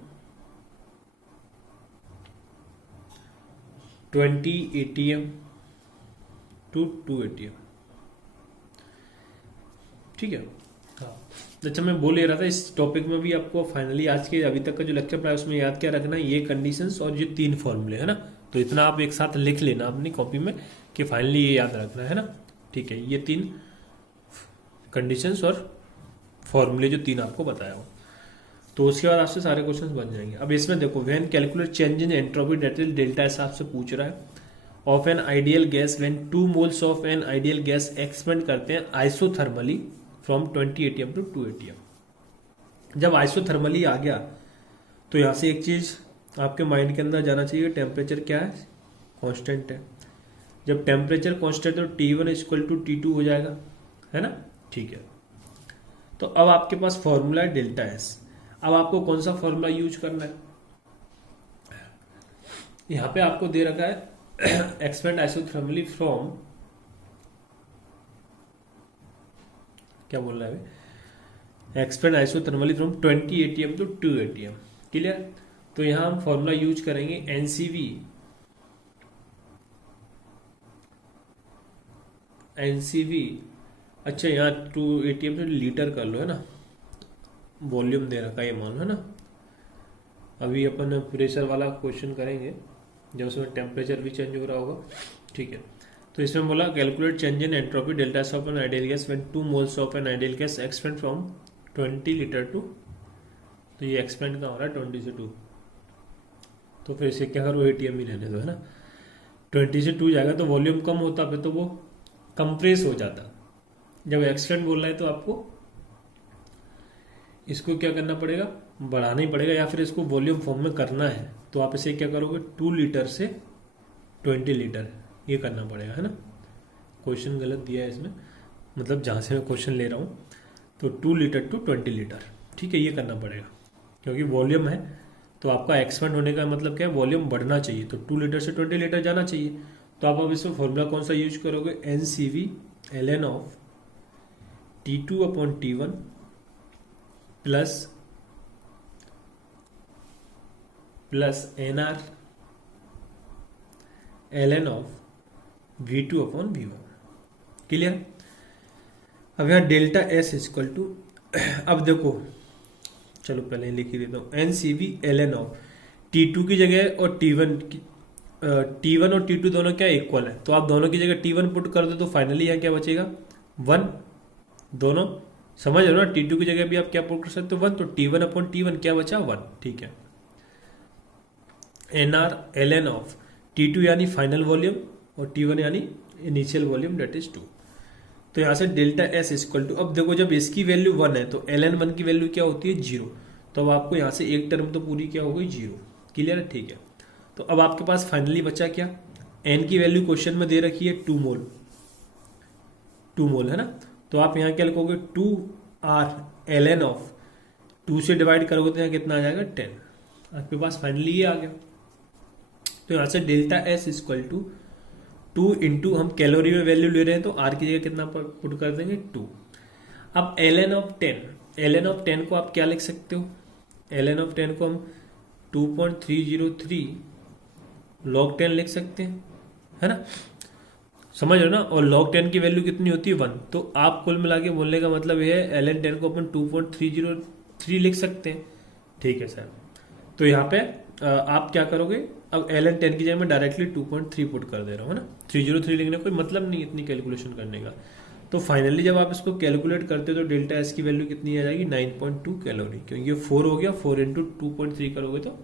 20 atm to 2 atm, ठीक है। हाँ, अच्छा मैं बोल ले रहा था, इस टॉपिक में भी आपको फाइनली आज के अभी तक का जो लेक्चर पढ़ा है उसमें याद क्या रखना है, ये कंडीशंस और ये 3 फॉर्मूले है ना, तो इतना आप एक साथ लिख लेना अपनी कॉपी में कि फाइनली ये याद रखना है ना, ठीक है। ये 3 कंडीशंस और फॉर्मूले जो 3 आपको बताया हो, तो उसके बाद आपसे सारे क्वेश्चंस बन जाएंगे। अब इसमें देखो, when calculate change in entropy that is delta S आपसे पूछ रहा है, of an ideal gas when 2 moles of an ideal gas expand करते हैं isothermally from 20 ATM to 2 ATM. जब आइसोथर्मली आ गया तो यहां से एक चीज आपके माइंड के अंदर जाना चाहिए, टेम्परेचर क्या है, कांस्टेंट है। जब टेम्परेचर कांस्टेंट तो T1 इक्वल टू T2 हो जाएगा, है ना, ठीक है। तो अब आपके पास फॉर्मूला है डेल्टा एस। अब आपको कौन सा फॉर्मूला यूज करना है, यहां पे आपको दे रखा है एक्सपेंड आइसोथर्मली फ्रॉम, क्या बोल रहा है, expand isothermally from 20 ATM to 2 ATM, clear. तो यहां हम फॉर्मूला यूज करेंगे एनसीवी। अच्छा यहाँ 2 एटीएम से लीटर कर लो, है ना, वॉल्यूम दे रखा है ये मान लो, है ना। अभी अपन प्रेशर वाला क्वेश्चन करेंगे जब उसमें टेम्परेचर भी चेंज हो रहा होगा, ठीक है। तो इसमें बोला calculate change in entropy delta S of an ideal gas when 2 moles of an ideal gas expand from 20 litre to, तो ये एक्सपेंड का हो रहा है 20 से 2, तो फिर इसे क्या करो, एटीएम ही रहने दो, है ना। 20 से 2 जाएगा तो वॉल्यूम कम होता, फिर तो वो कंप्रेस हो जाता। जब एक्सपेंड बोल रहा है तो आपको इसको क्या करना पड़ेगा, बढ़ाना ही पड़ेगा, या फिर इसको वॉल्यूम फॉर्म में करना है तो आप इसे क्या करोगे, 2 लीटर से 20 लीटर ये करना पड़ेगा, है ना। क्वेश्चन गलत दिया है इसमें, मतलब जहां से मैं क्वेश्चन ले रहा हूं, तो 2 लीटर टू 20 लीटर, ठीक है, ये करना पड़ेगा क्योंकि वॉल्यूम है। तो आपका एक्सपेंड होने का मतलब क्या है, वॉल्यूम बढ़ना चाहिए, तो 2 लीटर से 20 लीटर जाना चाहिए। तो आप अब इसमें फॉर्मूला कौन सा यूज करोगे, NCV ln of T2 upon T1 plus NR ln of V2 upon V1, clear. अब यहाँ डेल्टा एस इक्वल टू, अब देखो चलो पहले ही लिख ही देता हूँ, N C V L N of T2 की जगह और T1 और T2 दोनों क्या इक्वल है, तो आप दोनों की जगह T1 पुट कर दो तो फाइनली यहाँ क्या बचेगा 1। दोनों समझ रहे हो ना, T2 की जगह भी आप क्या पुट कर सकते हो 1, तो T1 अपॉन T1 क्या बचा 1, ठीक है। N R L N of T2 यानी फाइनल वॉल्यूम और T1 यानी इनिशियल वॉल्यूम डेट इज 2। तो यहाँ से डेल्टा एस इक्वल टू, अब देखो जब इसकी वैल्यू 1 है तो एल एन 1 की वैल्यू क्या होती है 0, तो अब आपको यहाँ से एक टर्म तो पूरी क्या हो गई 0, क्लियर है, ठीक है। तो अब आपके पास फाइनली बचा क्या, एन की वैल्यू क्वेश्चन में दे रखी है 2 मोल, 2 मोल है ना, तो आप यहाँ क्या लिखोगे 2 आर एल एन ऑफ 2 से डिवाइड करोगे तो यहाँ कितना आ जाएगा 10, आपके पास फाइनली ये आ गया। तो यहाँ से delta S equal to 2 into, हम कैलोरी में वैल्यू ले रहे हैं तो आर की जगह कितना पुट कर देंगे 2। अब L N of 10, L N of 10 को आप क्या लिख सकते हो, एल एन ऑफ 10 को हम 2.303 log 10 लिख सकते हैं, है ना, समझ रहे हो ना, और log 10 की वैल्यू कितनी होती है 1, तो आप कुल मिला के बोलने का मतलब ये है एल एन 10 को अपन 2.303 लिख सकते हैं, ठीक है सर। तो यहाँ पे आप क्या करोगे, अब एल एन 10 की जगह मैं डायरेक्टली 2.3 पुट कर दे रहा हूँ, है ना, 303 लिखने का कोई मतलब नहीं इतनी कैलकुलेशन करने का। तो फाइनली जब आप इसको कैलकुलेट करते हो तो डेल्टा एस की वैल्यू कितनी आ जाएगी 9.2 कैलोरी, क्योंकि ये 4 हो गया, 4 इंटू 2.3 करोगे तो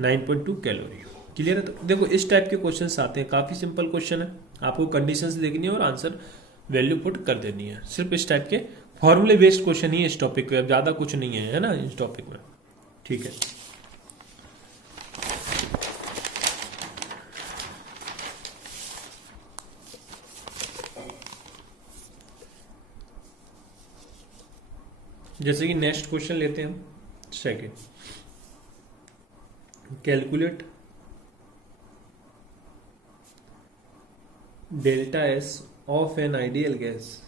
9.2 कैलोरी, क्लियर है। तो देखो इस टाइप के क्वेश्चन आते हैं, काफी सिंपल क्वेश्चन है, आपको कंडीशंस देखनी है और आंसर वैल्यू पुट कर देनी है, सिर्फ इस टाइप के फॉर्मूले बेस्ड क्वेश्चन ही है इस टॉपिक पे, ज्यादा कुछ नहीं है ना इस टॉपिक में, ठीक है। जैसे कि नेक्स्ट क्वेश्चन लेते हैं हम second, calculate delta S of an ideal gas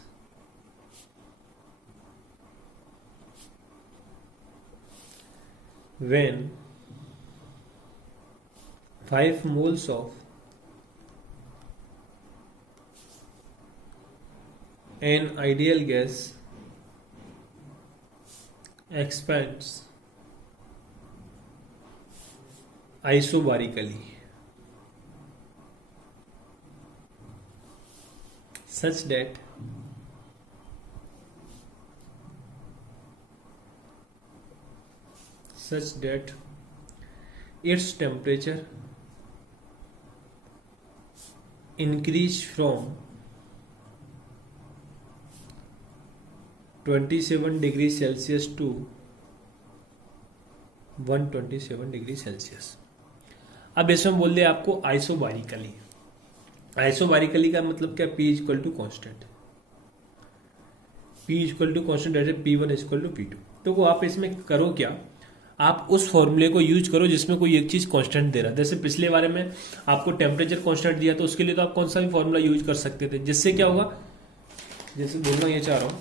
when 5 moles of an ideal gas expands isobarically such that its temperature increase from 27 degree Celsius to 127 degree Celsius. अब इसमें बोल दिया आपको आइसोबारिकली, आइसोबारिकली का मतलब क्या, P equal to constant, P equal to constant जैसे P1 equal to P2। तो आप इसमें करो क्या, आप उस फॉर्मूले को यूज करो जिसमें कोई एक चीज कांस्टेंट दे रहा है। जैसे पिछले बारे में आपको टेम्परेचर कांस्टेंट दिया तो उसके लिए तो आप कौन सा भी फॉर्मूला यूज कर सकते थे, जिससे क्या होगा, जैसे बोलना ये चाह रहा हूं,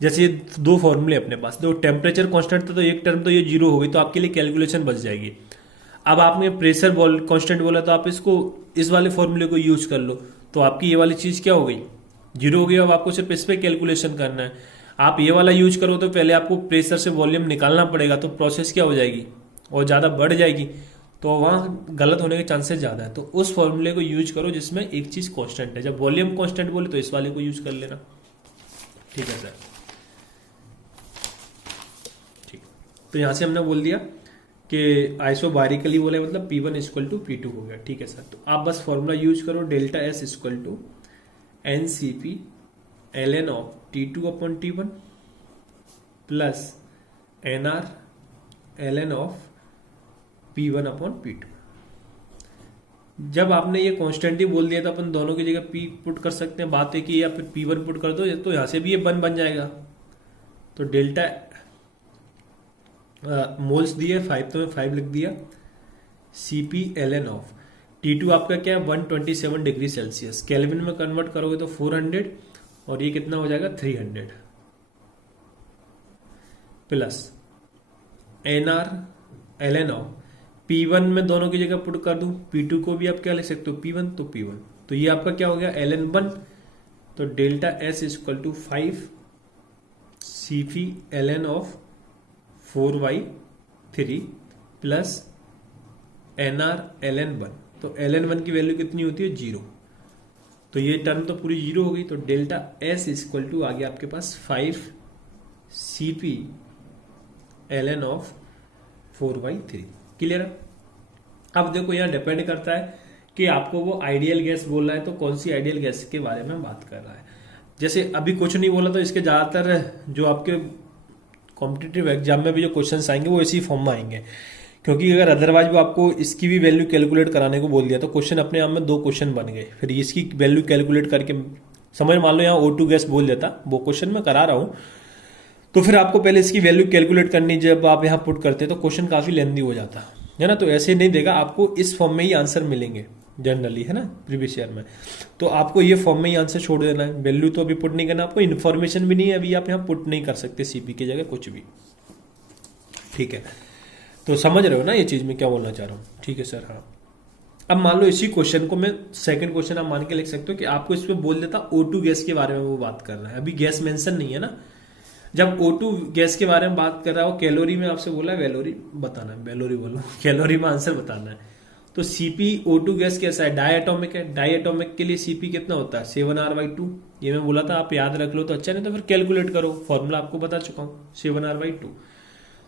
जैसे ये दो फॉर्मूले अपने पास, दो टेम्परेचर कांस्टेंट था तो एक टर्म तो ये 0 हो गई, तो आपके लिए कैलकुलेशन बच जाएगी। अब आपने प्रेशर कांस्टेंट बोला तो आप इसको इस वाले फॉर्मूले को यूज कर लो, तो आपकी ये वाली चीज क्या हो गई 0 हो गई। अब आपको सिर्फ इस पे कैलकुलेशन करना है। आप ये वाला यूज करो तो पहले आपको प्रेशर से वॉल्यूम निकालना पड़ेगा, तो प्रोसेस क्या हो जाएगी और ज्यादा बढ़ जाएगी, तो वहां गलत होने के चांसेस ज्यादा है। तो उस फॉर्मूले को यूज करो जिसमें एक चीज कांस्टेंट है। जब वॉल्यूम कांस्टेंट बोले तो इस वाले को यूज कर लेना, ठीक है सर, ठीक। तो यहां से हमने बोल दिया कि आइसोबारिकली बोले मतलब P1 इक्वल टू P2 हो गया, ठीक है सर। तो आप बस फॉर्मूला यूज करो, delta S equal to NCP ln of T2 upon T1 plus NR ln of P1 upon P2। जब आपने ये कॉन्स्टेंट ही बोल दिया तो अपन दोनों की जगह P पुट कर सकते हैं, बात है कि या फिर P1 पुट कर दो, तो यहां से भी ये 1 बन जाएगा। तो डेल्टा मोल्स दिए 5, तो मैं 5 लिख दिया, CP ln ऑफ T2 आपका क्या है 127 डिग्री सेल्सियस, केल्विन में कन्वर्ट करोगे तो 400 और ये कितना हो जाएगा 300 plus NR ln of P1 में दोनों की जगह पुट कर दूं, P2 को भी आप क्या लिख सकते हो P1, तो P1, तो ये आपका क्या हो गया ln1, तो delta S equal to 5 Cp ln of 4y3 plus nr ln1, तो ln1 की वैल्यू कितनी होती है 0, तो ये टर्म तो पूरी 0 हो गई, तो डेल्टा S इक्वल टू आ गया आपके पास 5 Cp ln of 4y3। Clear है? अब देखो यहाँ डिपेंड करता है कि आपको वो आइडियल गैस बोल रहा है तो कौन सी आइडियल गैस के बारे में बात कर रहा है। जैसे अभी कुछ नहीं बोला तो इसके ज्यादातर जो आपके कॉम्पिटिटिव एग्जाम में भी जो क्वेश्चंस आएंगे वो इसी फॉर्म में आएंगे, क्योंकि अगर अदरवाइज वो आपको इसकी भी वैल्यू कैलकुलेट कराने को बोल दिया तो क्वेश्चन अपने आप में 2 क्वेश्चन बन गए, फिर इसकी वैल्यू कैलकुलेट करके समझ, मान लो यहाँ O2 गैस बोल देता, वो क्वेश्चन मैं करा रहा हूँ, तो फिर आपको पहले इसकी वैल्यू कैलकुलेट करनी, जब आप यहाँ पुट करते हैं तो क्वेश्चन काफी लेंदी हो जाता है ना, तो ऐसे नहीं देगा, आपको इस फॉर्म में ही आंसर मिलेंगे जनरली, है ना, प्रीवियस ईयर में, तो आपको ये फॉर्म में ही आंसर छोड़ देना है, वैल्यू तो अभी पुट नहीं करना, आपको इन्फॉर्मेशन भी नहीं है अभी, आप यहाँ पुट नहीं कर सकते सीपी की जगह कुछ भी, ठीक है, तो समझ रहे हो ना ये चीज में क्या बोलना चाह रहा हूँ, ठीक है सर, हाँ। अब मान लो इसी क्वेश्चन को मैं सेकंड क्वेश्चन आप मान के लिख सकते हो कि आपको इस पे बोल देता O2 गैस के बारे में वो बात कर रहा है, अभी गैस मेंशन नहीं है ना, जब O2 गैस के बारे में बात कर रहा हो, कैलोरी में आपसे बोला है वैलोरी बताना है, वैलोरी बोलो कैलोरी में आंसर बताना है, तो Cp O2 गैस कैसा है, डायटोमिक है, डायटोमिक के लिए Cp कितना होता है 7r/2, ये मैं बोला था, आप याद रख लो तो अच्छा, नहीं तो फिर कैलकुलेट करो, फॉर्मूला आपको बता चुका हूँ 7r/2,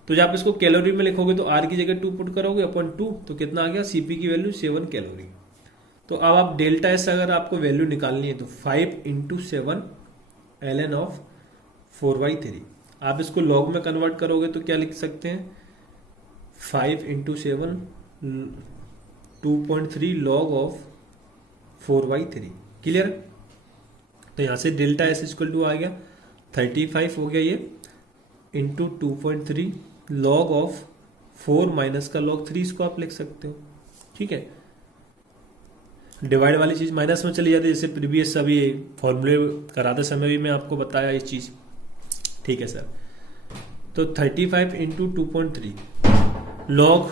तो जब आप इसको कैलोरी में लिखोगे तो R की जगह 2 पुट करोगे अपॉन 2, तो कितना आ गया Cp की वैल्यू 7 कैलोरी। तो अब आप डेल्टा S अगर आपको वैल्यू निकालनी है तो 5 इंटू 7 ln ऑफ 4/3, आप इसको लॉग में कन्वर्ट करोगे तो क्या लिख सकते हैं 5 इंटू 7 2.3 लॉग ऑफ 4/3। क्लियर? तो यहां से डेल्टा S इक्वल टू आ गया 35 हो गया ये इंटू 2.3 लॉग ऑफ 4 माइनस का लॉग 3, इसको आप लिख सकते हो, ठीक है। डिवाइड वाली चीज माइनस में चली जाती है, जैसे प्रीवियस अभी फॉर्मूले कराते समय भी मैं आपको बताया इस चीज, ठीक है सर। तो 35 इंटू 2.3 लॉग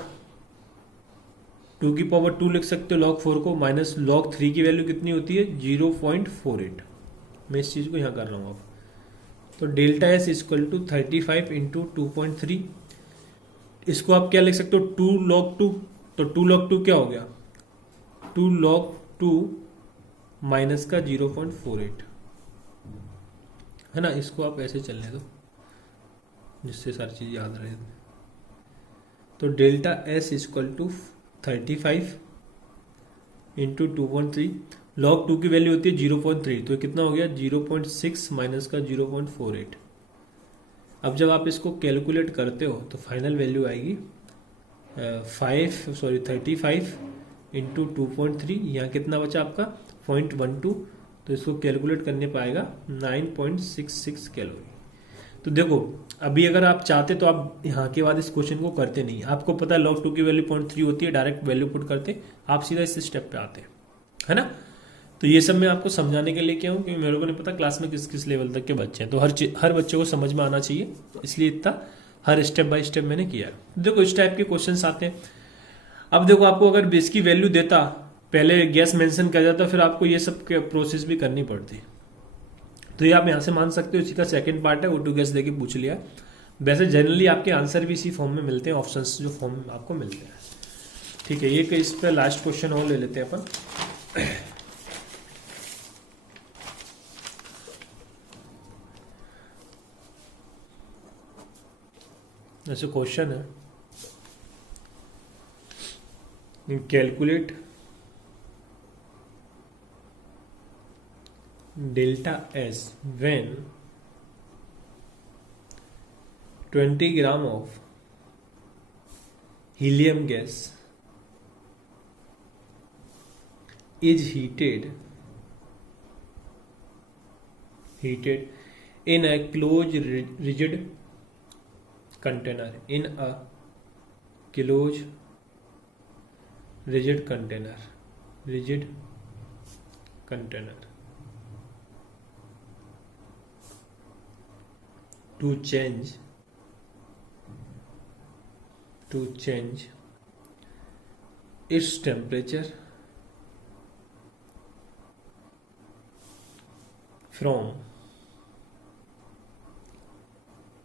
2 की पावर 2 लिख सकते हो लॉग 4 को, माइनस लॉग 3 की वैल्यू कितनी होती है 0.48, मैं इस चीज को यहां कर रहा हूं अब, तो delta S equal to 35 into 2.3, इसको आप क्या लिख सकते हो 2 log 2, तो 2 log 2 क्या हो गया 2 log 2 माइनस का 0.48, है ना, इसको आप ऐसे चलने दो जिससे सारी चीज याद रहे। तो delta S equal to 35 into 2.3 log 2 की वैल्यू होती है 0.3, तो कितना हो गया 0.6 माइनस का 0.48। अब जब आप इसको कैलकुलेट करते हो तो फाइनल वैल्यू आएगी 35 इंटू 2.3, यहाँ कितना बचा आपका 0.12, तो इसको कैलकुलेट करने पाएगा 9.66 कैलोरी। तो देखो अभी अगर आप चाहते तो आप यहाँ के बाद इस क्वेश्चन को करते नहीं, आपको पता है log 2 की वैल्यू 0.3 होती है, डायरेक्ट वैल्यू पुट करते आप सीधा इस स्टेप पे आते, है ना। तो ये सब मैं आपको समझाने के लिए क्या हूँ, क्योंकि मेरे को नहीं पता क्लास में किस किस लेवल तक के बच्चे हैं, तो हर बच्चे को समझ में आना चाहिए, इसलिए इतना हर स्टेप बाय स्टेप मैंने किया। देखो इस टाइप के क्वेश्चंस आते हैं। अब देखो आपको अगर इसकी वैल्यू देता, पहले गैस मेंशन कर जाता, फिर आपको ये सब प्रोसेस भी करनी पड़ती, तो ये आप यहाँ से मान सकते हो, इसी का सेकंड पार्ट है, O2 गैस देके पूछ लिया। वैसे जनरली आपके आंसर भी इसी फॉर्म में मिलते हैं, ऑप्शंस जो फॉर्म में आपको मिलते हैं, ठीक है। ये इस पे लास्ट क्वेश्चन और ले लेते हैं अपन। ऐसे क्वेश्चन है, calculate delta S when 20 gram of helium gas is heated in a closed rigid container, in a closed rigid container to change its temperature from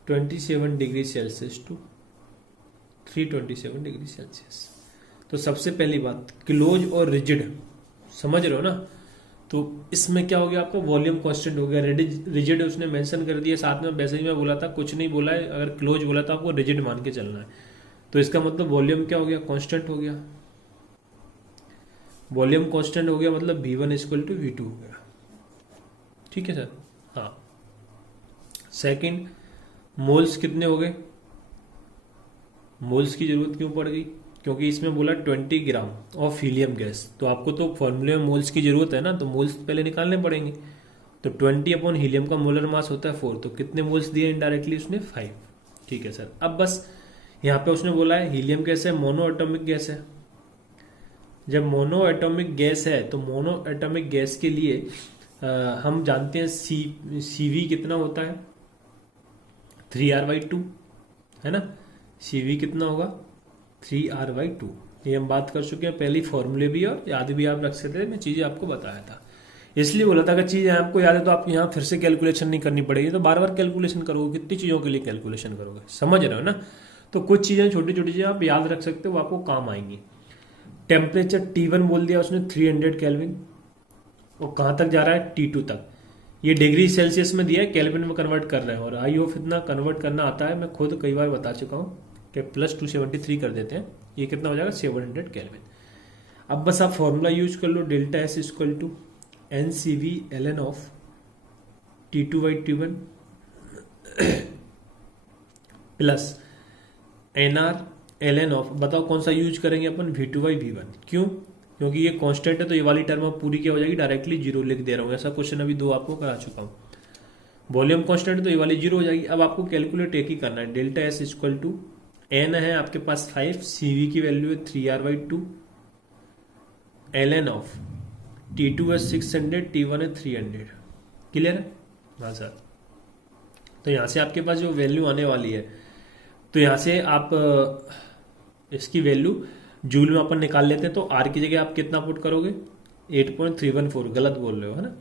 27 degree Celsius to 327 degree Celsius. तो सबसे पहली बात, close और rigid, समझ रहे हो ना? तो इसमें क्या हो गया आपका, वॉल्यूम कांस्टेंट हो गया। रिजिड उसने मेंशन कर दिया, साथ में वैसे ही मैं बोला था, कुछ नहीं बोला है। अगर क्लोज बोला तो आपको रिजिड मान के चलना है। तो इसका मतलब वॉल्यूम क्या हो गया, कांस्टेंट हो गया। वॉल्यूम कांस्टेंट हो गया मतलब V1 इक्वल टू V2 हो गया। ठीक है सर? हाँ। सेकंड, मोल्स कितने हो गए? मोल्स की जरूरत क्यों पड़ गई? क्योंकि इसमें बोला 20 ग्राम ऑफ हीलियम गैस। तो आपको तो फॉर्मूले में मोल्स की जरूरत है ना, तो मोल्स पहले निकालने पड़ेंगे। तो 20 अपॉन हीलियम का मोलर मास होता है 4, तो कितने मोल्स दिए इनडायरेक्टली उसने? 5। ठीक है सर। अब बस यहाँ पे उसने बोला है हीलियम गैस है, मोनो एटॉमिक गैस है। जब मोनो एटॉमिक गैस है तो मोनो एटॉमिक गैस के लिए हम जानते हैं CV कितना होता है, 3R/2 है ना। CV कितना होगा, 3R/2। ये हम बात कर चुके हैं, पहली फॉर्मूले भी और याद भी आप रख सकते थे, मैं चीजें आपको बताया था। इसलिए बोला था अगर चीजें आपको याद है तो आपको यहाँ फिर से कैलकुलेशन नहीं करनी पड़ेगी। तो बार बार कैलकुलेशन करोगे, कितनी चीजों के लिए कैलकुलेशन करोगे, समझ रहे हो ना? तो कुछ चीजें छोटी छोटी चीजें आप याद रख सकते हो, वो आपको काम आएंगी। टेम्परेचर T1 बोल दिया उसने 300 केल्विन, और कहाँ तक जा रहा है, T2 तक। ये डिग्री सेल्सियस में दिया है, केल्विन में कन्वर्ट कर रहे हैं। और आई होप इतना कन्वर्ट करना आता है, मैं खुद कई बार बता चुका हूँ कि +273 कर देते हैं। ये कितना हो जाएगा, 700 केल्विन। अब बस आप फॉर्मूला यूज कर लो, delta S equal to NCV ln of T2/T1 plus NR ln of, बताओ कौन सा यूज करेंगे अपन, V2/V1। क्यों? क्योंकि ये कांस्टेंट है, तो ये वाली टर्म अब पूरी क्या हो जाएगी, डायरेक्टली 0 लिख दे रहा हूँ। ऐसा क्वेश्चन अभी 2 आपको करा चुका हूँ। वॉल्यूम कांस्टेंट है तो ये वाली 0 हो जाएगी। अब आपको कैलकुलेट एक ही करना है, delta S equal to N है आपके पास 5, CV की वैल्यू है 3R/2, ln ऑफ T2 है 600, T1 है 300। क्लियर है? हाँ सर। तो यहां से आपके पास जो वैल्यू आने वाली है, तो यहां से आप इसकी वैल्यू जूल में अपन निकाल लेते हैं। तो R की जगह आप कितना पुट करोगे, 8.314। गलत बोल रहे हो, है ना?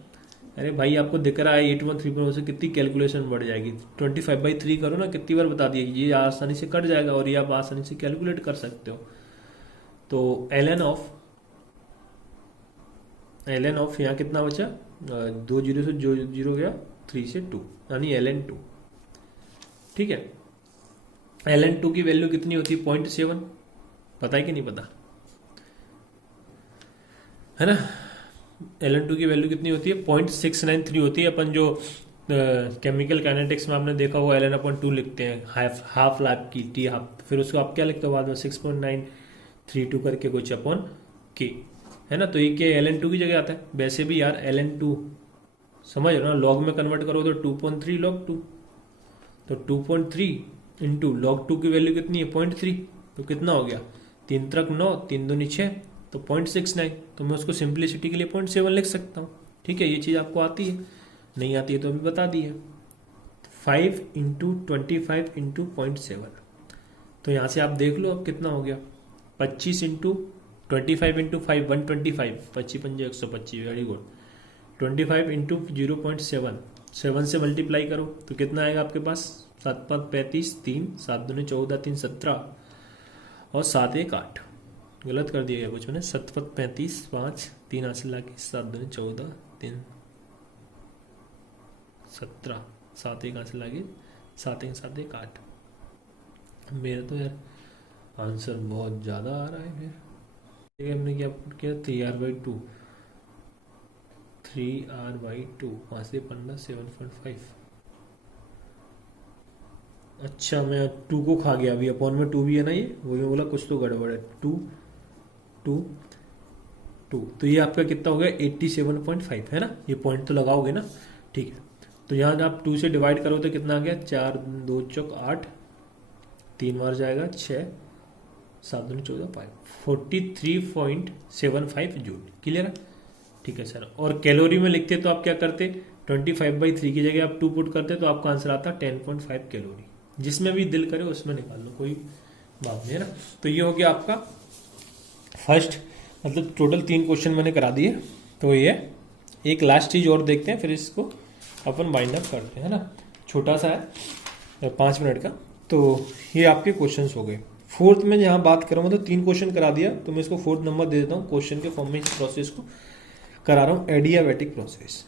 अरे भाई आपको दिख रहा है 8.134 से कितनी कैलकुलेशन बढ़ जाएगी। 25/3 करो ना, कितनी बार बता दिया, ये आसानी से कट जाएगा और ये आप आसानी से कैलकुलेट कर सकते हो। तो ln ऑफ यहाँ कितना बचा, 2 जीरो से जो जीरो गया, 3 से 2, यानी ln2। ठीक है? ln2 की वैल्यू कितनी होती है, 0.7। पता है कि नहीं पता, है ना? ln2 की वैल्यू कितनी होती है, 0.693 होती है। अपन जो केमिकल काइनेटिक्स में आपने देखा हुआ ln/2 लिखते हैं, हाफ लाइफ की T हाफ, फिर उसको आप क्या लिखते हो बाद में, 6.932 करके कुछ अपॉन K, है ना? तो ये क्या ln2 की जगह आता है। वैसे भी यार ln2 समझ रहे हो ना, लॉग में कन्वर्ट करो तो 2.3 log 2, तो 2.3 इंटू log 2 की वैल्यू कितनी है, 0.3। तो कितना हो गया, 3 त्रिक 9, 3 दूनी 6, तो 0.69। तो मैं उसको सिंप्लिसिटी के लिए 0.7 लिख सकता हूँ। ठीक है? ये चीज़ आपको आती है, नहीं आती है तो अभी बता दी है। 5 इंटू 25 इंटू 0.7, तो यहाँ से आप देख लो अब कितना हो गया, 25 इंटू 25 इंटू 5, 125, 25 पंजे 125, वेरी गुड। 25 इंटू 0.7, 7 से मल्टीप्लाई करो तो कितना आएगा आपके पास, 7 5 35, 3 7 दूनी 14, 3 17 और 7 1 8। गलत कर दिया गया कुछ मैंने, 7 5 35, 5 3 हासिल लाके 7 दूनी 14, 3 17, 7 1 हासिल लाके 7 1 7 1 8। मेरा तो यार आंसर बहुत ज़्यादा आ रहा है। फिर हमने क्या पुट किया, 3R/2, 3R/2, वहाँ से 15 7.5। अच्छा मैं 2 को खा गया, अभी अपॉन में 2 भी है ना, ये वही मैं बोला कुछ तो गड़बड़ है। 2 2 2, तो ये आपका कितना हो गया, 87.5, है ना? ये पॉइंट तो लगाओगे ना, ठीक है? तो यहाँ आप 2 से डिवाइड करो तो कितना आ गया, 4 2 चौक 8, 3 बार जाएगा 6, 7 दूनी 14, 43.75 जूल। क्लियर है? ठीक है सर। और कैलोरी में लिखते तो आप क्या करते, 25/3 की जगह आप 2 पुट करते तो आपका आंसर आता 10.5 कैलोरी। जिसमें भी दिल करे उसमें निकाल लो, कोई बात नहीं, है ना? तो ये हो गया आपका फर्स्ट मतलब टोटल 3 क्वेश्चन मैंने करा दिए। तो ये एक लास्ट चीज और देखते हैं, फिर इसको अपन वाइंड अप करते हैं, है ना। छोटा सा है 5 मिनट का। तो ये आपके क्वेश्चंस हो गए। फोर्थ में जहाँ बात करूँ तो 3 क्वेश्चन करा दिया, तो मैं इसको 4th नंबर दे देता हूँ। क्वेश्चन के फॉर्म में इस प्रोसेस को करा रहा हूँ, एडियाबैटिक प्रोसेस।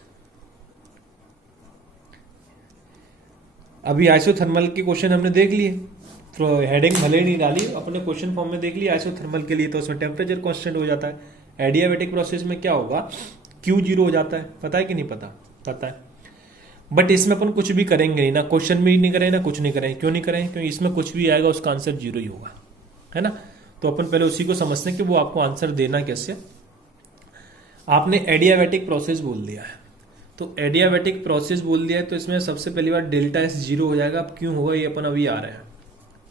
अभी आइसोथर्मल के क्वेश्चन हमने देख लिए, तो हेडिंग भले ही नहीं डाली, अपने क्वेश्चन फॉर्म में देख लिया। आइसोथर्मल के लिए तो उसमें टेम्परेचर कांस्टेंट हो जाता है। एडियाबैटिक प्रोसेस में क्या होगा, Q 0 हो जाता है। पता है कि नहीं पता? पता है। बट इसमें अपन कुछ भी करेंगे नहीं, ना क्वेश्चन भी नहीं करें ना कुछ नहीं करें। क्यों नहीं करें? क्योंकि इसमें कुछ भी आएगा उसका आंसर 0 ही होगा, है ना। तो अपन पहले उसी को समझते हैं कि वो आपको आंसर देना कैसे। आपने एडियाबैटिक प्रोसेस बोल दिया है, तो एडियाबैटिक प्रोसेस बोल दिया है, तो इसमें सबसे पहली बार डेल्टा S 0 हो जाएगा। अब क्यों होगा ये अपन अभी आ रहे हैं,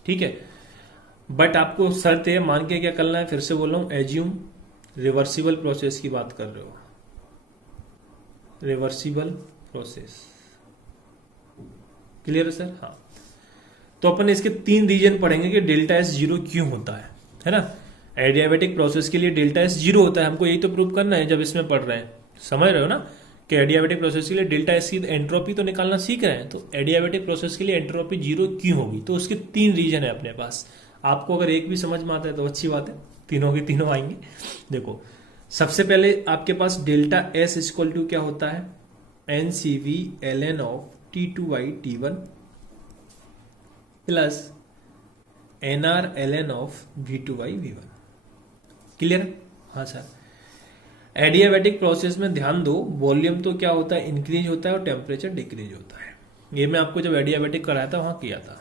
ठीक है। बट आपको शर्त है, मान के क्या करना है, फिर से बोल रहा हूं, एज्यूम रिवर्सिबल प्रोसेस की बात कर रहे हो, रिवर्सिबल प्रोसेस। क्लियर है सर? हाँ। तो अपन इसके 3 रीजन पढ़ेंगे कि डेल्टा S 0 क्यों होता है ना। एडियाबैटिक प्रोसेस के लिए डेल्टा S 0 होता है, हमको यही तो प्रूव करना है जब इसमें पढ़ रहे हैं। समझ रहे हो ना कि एडियाबैटिक प्रोसेस के लिए डेल्टा S की एंट्रोपी तो निकालना सीख रहे हैं। तो एडियाबैटिक प्रोसेस के लिए एंट्रोपी 0 क्यों होगी, तो उसके 3 रीजन है अपने पास। आपको अगर एक भी समझ में आता है तो अच्छी बात है, तीनों के तीनों आएंगे। देखो, सबसे पहले आपके पास डेल्टा S इक्वल टू क्या होता है, NCV ln of T2 T1 plus NR ln of V2 V1। Clear? हाँ सर। एडियाबैटिक प्रोसेस में ध्यान दो, वॉल्यूम तो क्या होता है, इंक्रीज होता है और टेम्परेचर डिक्रीज होता है। ये मैं आपको जब एडियाबैटिक कराया था वहां किया था।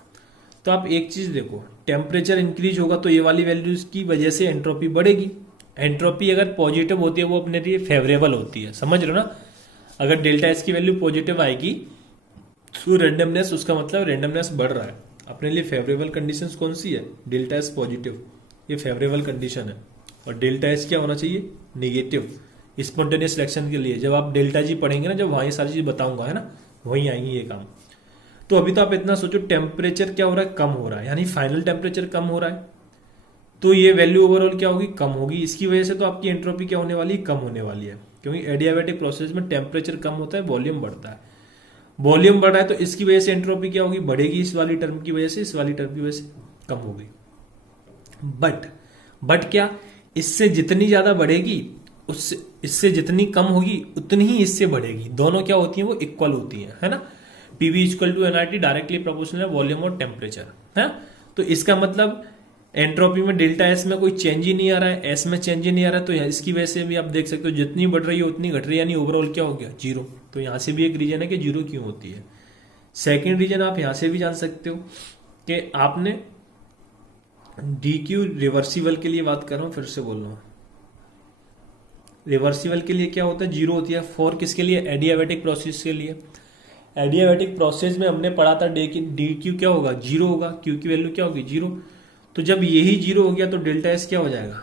तो आप एक चीज देखो, टेम्परेचर इंक्रीज होगा तो ये वाली वैल्यूज की वजह से एंट्रोपी बढ़ेगी। एंट्रोपी अगर पॉजिटिव होती है वो अपने लिए फेवरेबल होती है, समझ रहे हो ना। अगर डेल्टा S की वैल्यू पॉजिटिव आएगी तो रेंडमनेस, उसका मतलब रेंडमनेस बढ़ रहा है। अपने लिए फेवरेबल कंडीशन कौन सी है, डेल्टा S पॉजिटिव, ये फेवरेबल कंडीशन है। और डेल्टा S क्या होना चाहिए, नेगेटिव, स्पॉन्टेनियस सिलेक्शन के लिए। जब आप डेल्टा G पढ़ेंगे ना, जब वहां ये सारी चीज बताऊंगा, है ना, वहीं आएंगी ये काम। तो अभी तो आप इतना सोचो, टेम्परेचर क्या हो रहा है, कम हो रहा है, यानी फाइनल टेम्परेचर कम हो रहा है, तो ये वैल्यू ओवरऑल क्या होगी, कम होगी। इसकी वजह से तो आपकी एंट्रोपी क्या होने वाली है, कम होने वाली है। क्योंकि एडियाबैटिक प्रोसेस में टेम्परेचर कम होता है, वॉल्यूम बढ़ता है। वॉल्यूम बढ़ा है तो इसकी वजह से एंट्रोपी क्या होगी, बढ़ेगी। इस वाली टर्म की वजह से, इस वाली टर्म की वजह से कम होगी। बट क्या, इससे जितनी ज्यादा बढ़ेगी उससे, इससे जितनी कम होगी उतनी ही इससे बढ़ेगी। दोनों क्या होती हैं, वो इक्वल होती हैं, है ना। PV equal to NRT directly proportional है वॉल्यूम और टेम्परेचर, है। तो इसका मतलब एंट्रोपी में डेल्टा S में कोई चेंज ही नहीं आ रहा है, S में चेंज ही नहीं आ रहा है। तो इसकी वजह से भी आप देख सकते हो, जितनी बढ़ रही है उतनी घट रही है, यानी ओवरऑल क्या हो गया, 0। तो यहां से भी एक रीजन है कि 0 क्यों होती है। सेकेंड रीजन आप यहां से भी जान सकते हो कि आपने DQ रिवर्सिबल के लिए बात कर रहा हूं, फिर से बोल रहा हूं, रिवर्सिबल के लिए क्या होता है, 0 होती है। फॉर किसके लिए, एडियाबैटिक प्रोसेस के लिए। एडियाबैटिक प्रोसेस में हमने पढ़ा था DQ क्या होगा, 0 होगा। Q की वैल्यू क्या होगी, 0। तो जब यही 0 हो गया तो डेल्टा S क्या हो जाएगा,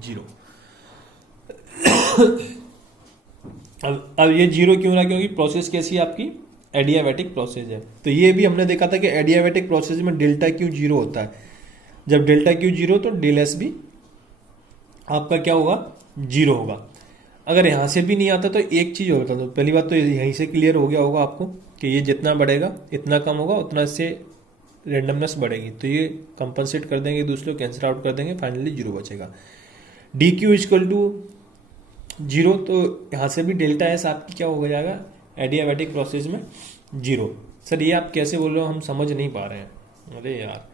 0। अब ये 0 क्यों रहा, क्योंकि प्रोसेस कैसी है आपकी, एडियाबैटिक प्रोसेस है। तो ये भी हमने देखा था कि एडियाबैटिक प्रोसेस में डेल्टा Q 0 होता है। जब डेल्टा Q 0 तो डेल S भी आपका क्या होगा, 0 होगा। अगर यहां से भी नहीं आता तो एक चीज होता, तो पहली बात तो यहीं से क्लियर हो गया होगा आपको कि ये जितना बढ़ेगा इतना कम होगा, उतना इससे रेंडमनेस बढ़ेगी। तो ये कंपनसेट कर देंगे, दूसरे को कैंसिल आउट कर देंगे, फाइनली 0 बचेगा। DQ इक्वल टू 0, तो यहां से भी डेल्टा S आपकी क्या हो जाएगा, एडियाबैटिक प्रोसेस में 0। सर ये आप कैसे बोल रहे हो, हम समझ नहीं पा रहे हैं। अरे यार,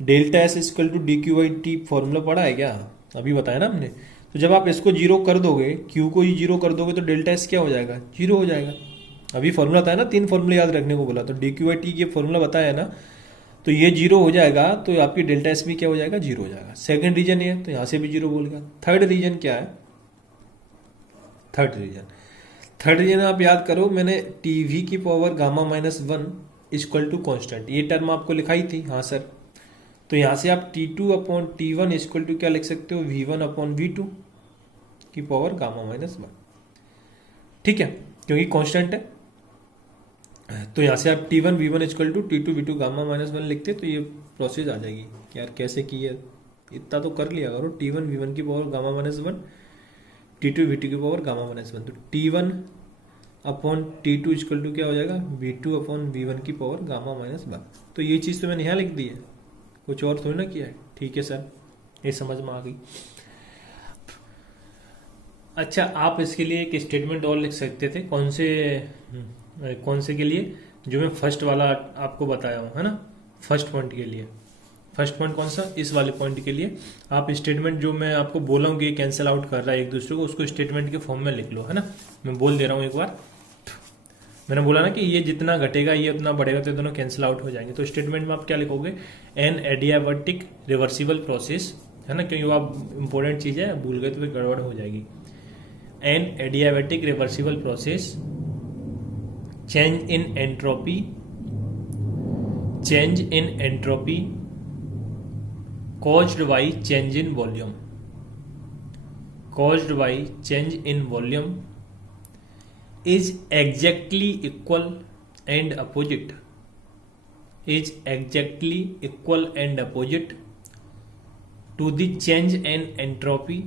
delta S equal to DQ/T formula पढ़ा है क्या, अभी बताया ना हमने। तो जब आप इसको 0 कर दोगे, Q को ही 0 कर दोगे, तो डेल्टा S क्या हो जाएगा, 0 हो जाएगा। अभी फॉर्मूला बताया ना, 3 फॉर्मूले याद रखने को बोला, तो DQ/T ये फॉर्मूला बताया है ना, तो ये 0 हो जाएगा, तो आपकी डेल्टा S भी क्या हो जाएगा, 0 हो जाएगा। सेकंड रीजन ये, तो यहां से भी 0 बोलेगा। थर्ड रीजन क्या है, थर्ड रीजन आप याद करो, मैंने TV की power gamma -1 equal to constant, ये टर्म आपको लिखाई थी। हाँ सर। तो यहां से आप T2/T1 इक्वल टू क्या लिख सकते हो, V1/V2 की पावर गामा -1, ठीक है, क्योंकि कांस्टेंट है। तो यहां से आप T1 V1 equal to T2 V2 gamma -1 लिखते, तो ये प्रोसेस आ जाएगी कि यार कैसे की है, इतना तो कर लिया करो। T1 V1 की power gamma minus 1, T2 V2 की पावर गामा माइनस 1। तो T1 upon T2 equal to क्या हो जाएगा, V2 अपॉन V1 की पावर गामा माइनस 1। तो ये चीज़ तो मैंने यहाँ लिख दी है, कुछ और थोड़ी ना किया है। ठीक है सर, ये समझ में आ गई। अच्छा, आप इसके लिए एक स्टेटमेंट और लिख सकते थे। कौन से के लिए, जो मैं फर्स्ट वाला आपको बताया हूँ, है ना, फर्स्ट पॉइंट के लिए। फर्स्ट पॉइंट कौन सा, इस वाले पॉइंट के लिए आप स्टेटमेंट जो मैं आपको बोला हूँ कि कैंसिल आउट कर रहा है एक दूसरे को, उसको स्टेटमेंट के फॉर्म में लिख लो, है ना। मैं बोल दे रहा हूँ एक बार, मैंने बोला ना कि ये जितना घटेगा ये उतना बढ़ेगा, तो दोनों कैंसिल आउट हो जाएंगे। तो स्टेटमेंट में आप क्या लिखोगे, एन एडियाबैटिक रिवर्सिबल प्रोसेस, है ना, क्योंकि वो आप इंपॉर्टेंट चीज़ है, भूल गए तो फिर गड़बड़ हो जाएगी। An adiabatic reversible process, change in entropy caused by change in volume is exactly equal and opposite to the change in entropy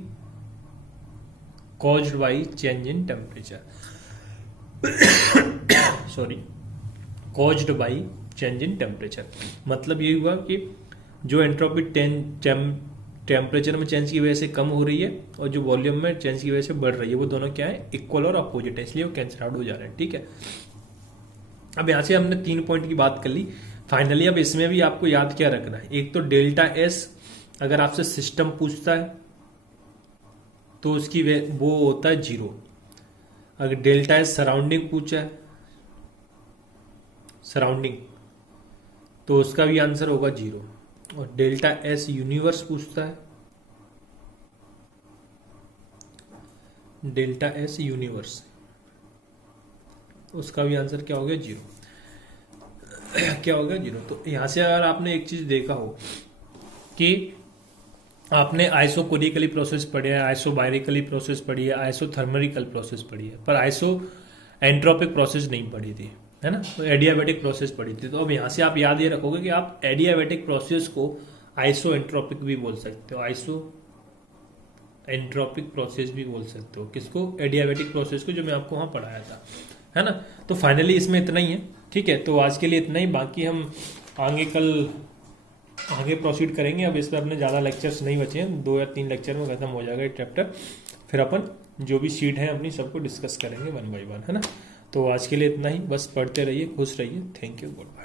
caused by change in temperature caused by change in temperature। मतलब ये हुआ कि जो entropy temperature में change की वजह से कम हो रही है और जो वॉल्यूम में चेंज की वजह से बढ़ रही है, वो दोनों क्या है, इक्वल और अपोजिट है, इसलिए वो कैंसिल आउट हो जा रहे हैं। ठीक है, अब यहाँ से हमने 3 पॉइंट की बात कर ली। फाइनली अब इसमें भी आपको याद क्या रखना है, एक तो डेल्टा एस अगर आपसे सिस्टम पूछता है तो उसकी वो होता है 0। अगर डेल्टा एस सराउंडिंग पूछा है, सराउंडिंग, तो उसका भी आंसर होगा 0। और डेल्टा एस यूनिवर्स पूछता है, डेल्टा एस यूनिवर्स, उसका भी आंसर क्या हो गया, 0। क्या हो गया, 0। तो यहां से अगर आपने एक चीज देखा हो कि आपने आइसोकोरिकली प्रोसेस पढ़ी है, आइसोबायरिकली प्रोसेस पढ़ी है, आइसोथर्मरिकल प्रोसेस पढ़ी है, पर आइसो एंट्रोपिक प्रोसेस नहीं पढ़ी थी, है ना, तो एडियाबैटिक प्रोसेस पढ़ी थी। तो अब यहाँ से आप याद ये रखोगे कि आप एडियाबैटिक प्रोसेस को आइसो एंट्रोपिक भी बोल सकते हो, आइसो एंट्रोपिक प्रोसेस भी बोल सकते हो। किसको, एडियाबैटिक प्रोसेस को, जो मैं आपको वहाँ पढ़ाया था, है ना। तो फाइनली इसमें इतना ही है। ठीक है, तो आज के लिए इतना ही, बाकी हम आगे प्रोसीड करेंगे। अब इस पर अपने ज़्यादा लेक्चर्स नहीं बचे हैं, 2 या 3 लेक्चर में खत्म हो जाएगा ये चैप्टर। फिर अपन जो भी शीट है अपनी सबको डिस्कस करेंगे 1 बाय 1, है ना। तो आज के लिए इतना ही, बस पढ़ते रहिए, खुश रहिए। Thank you, good bye.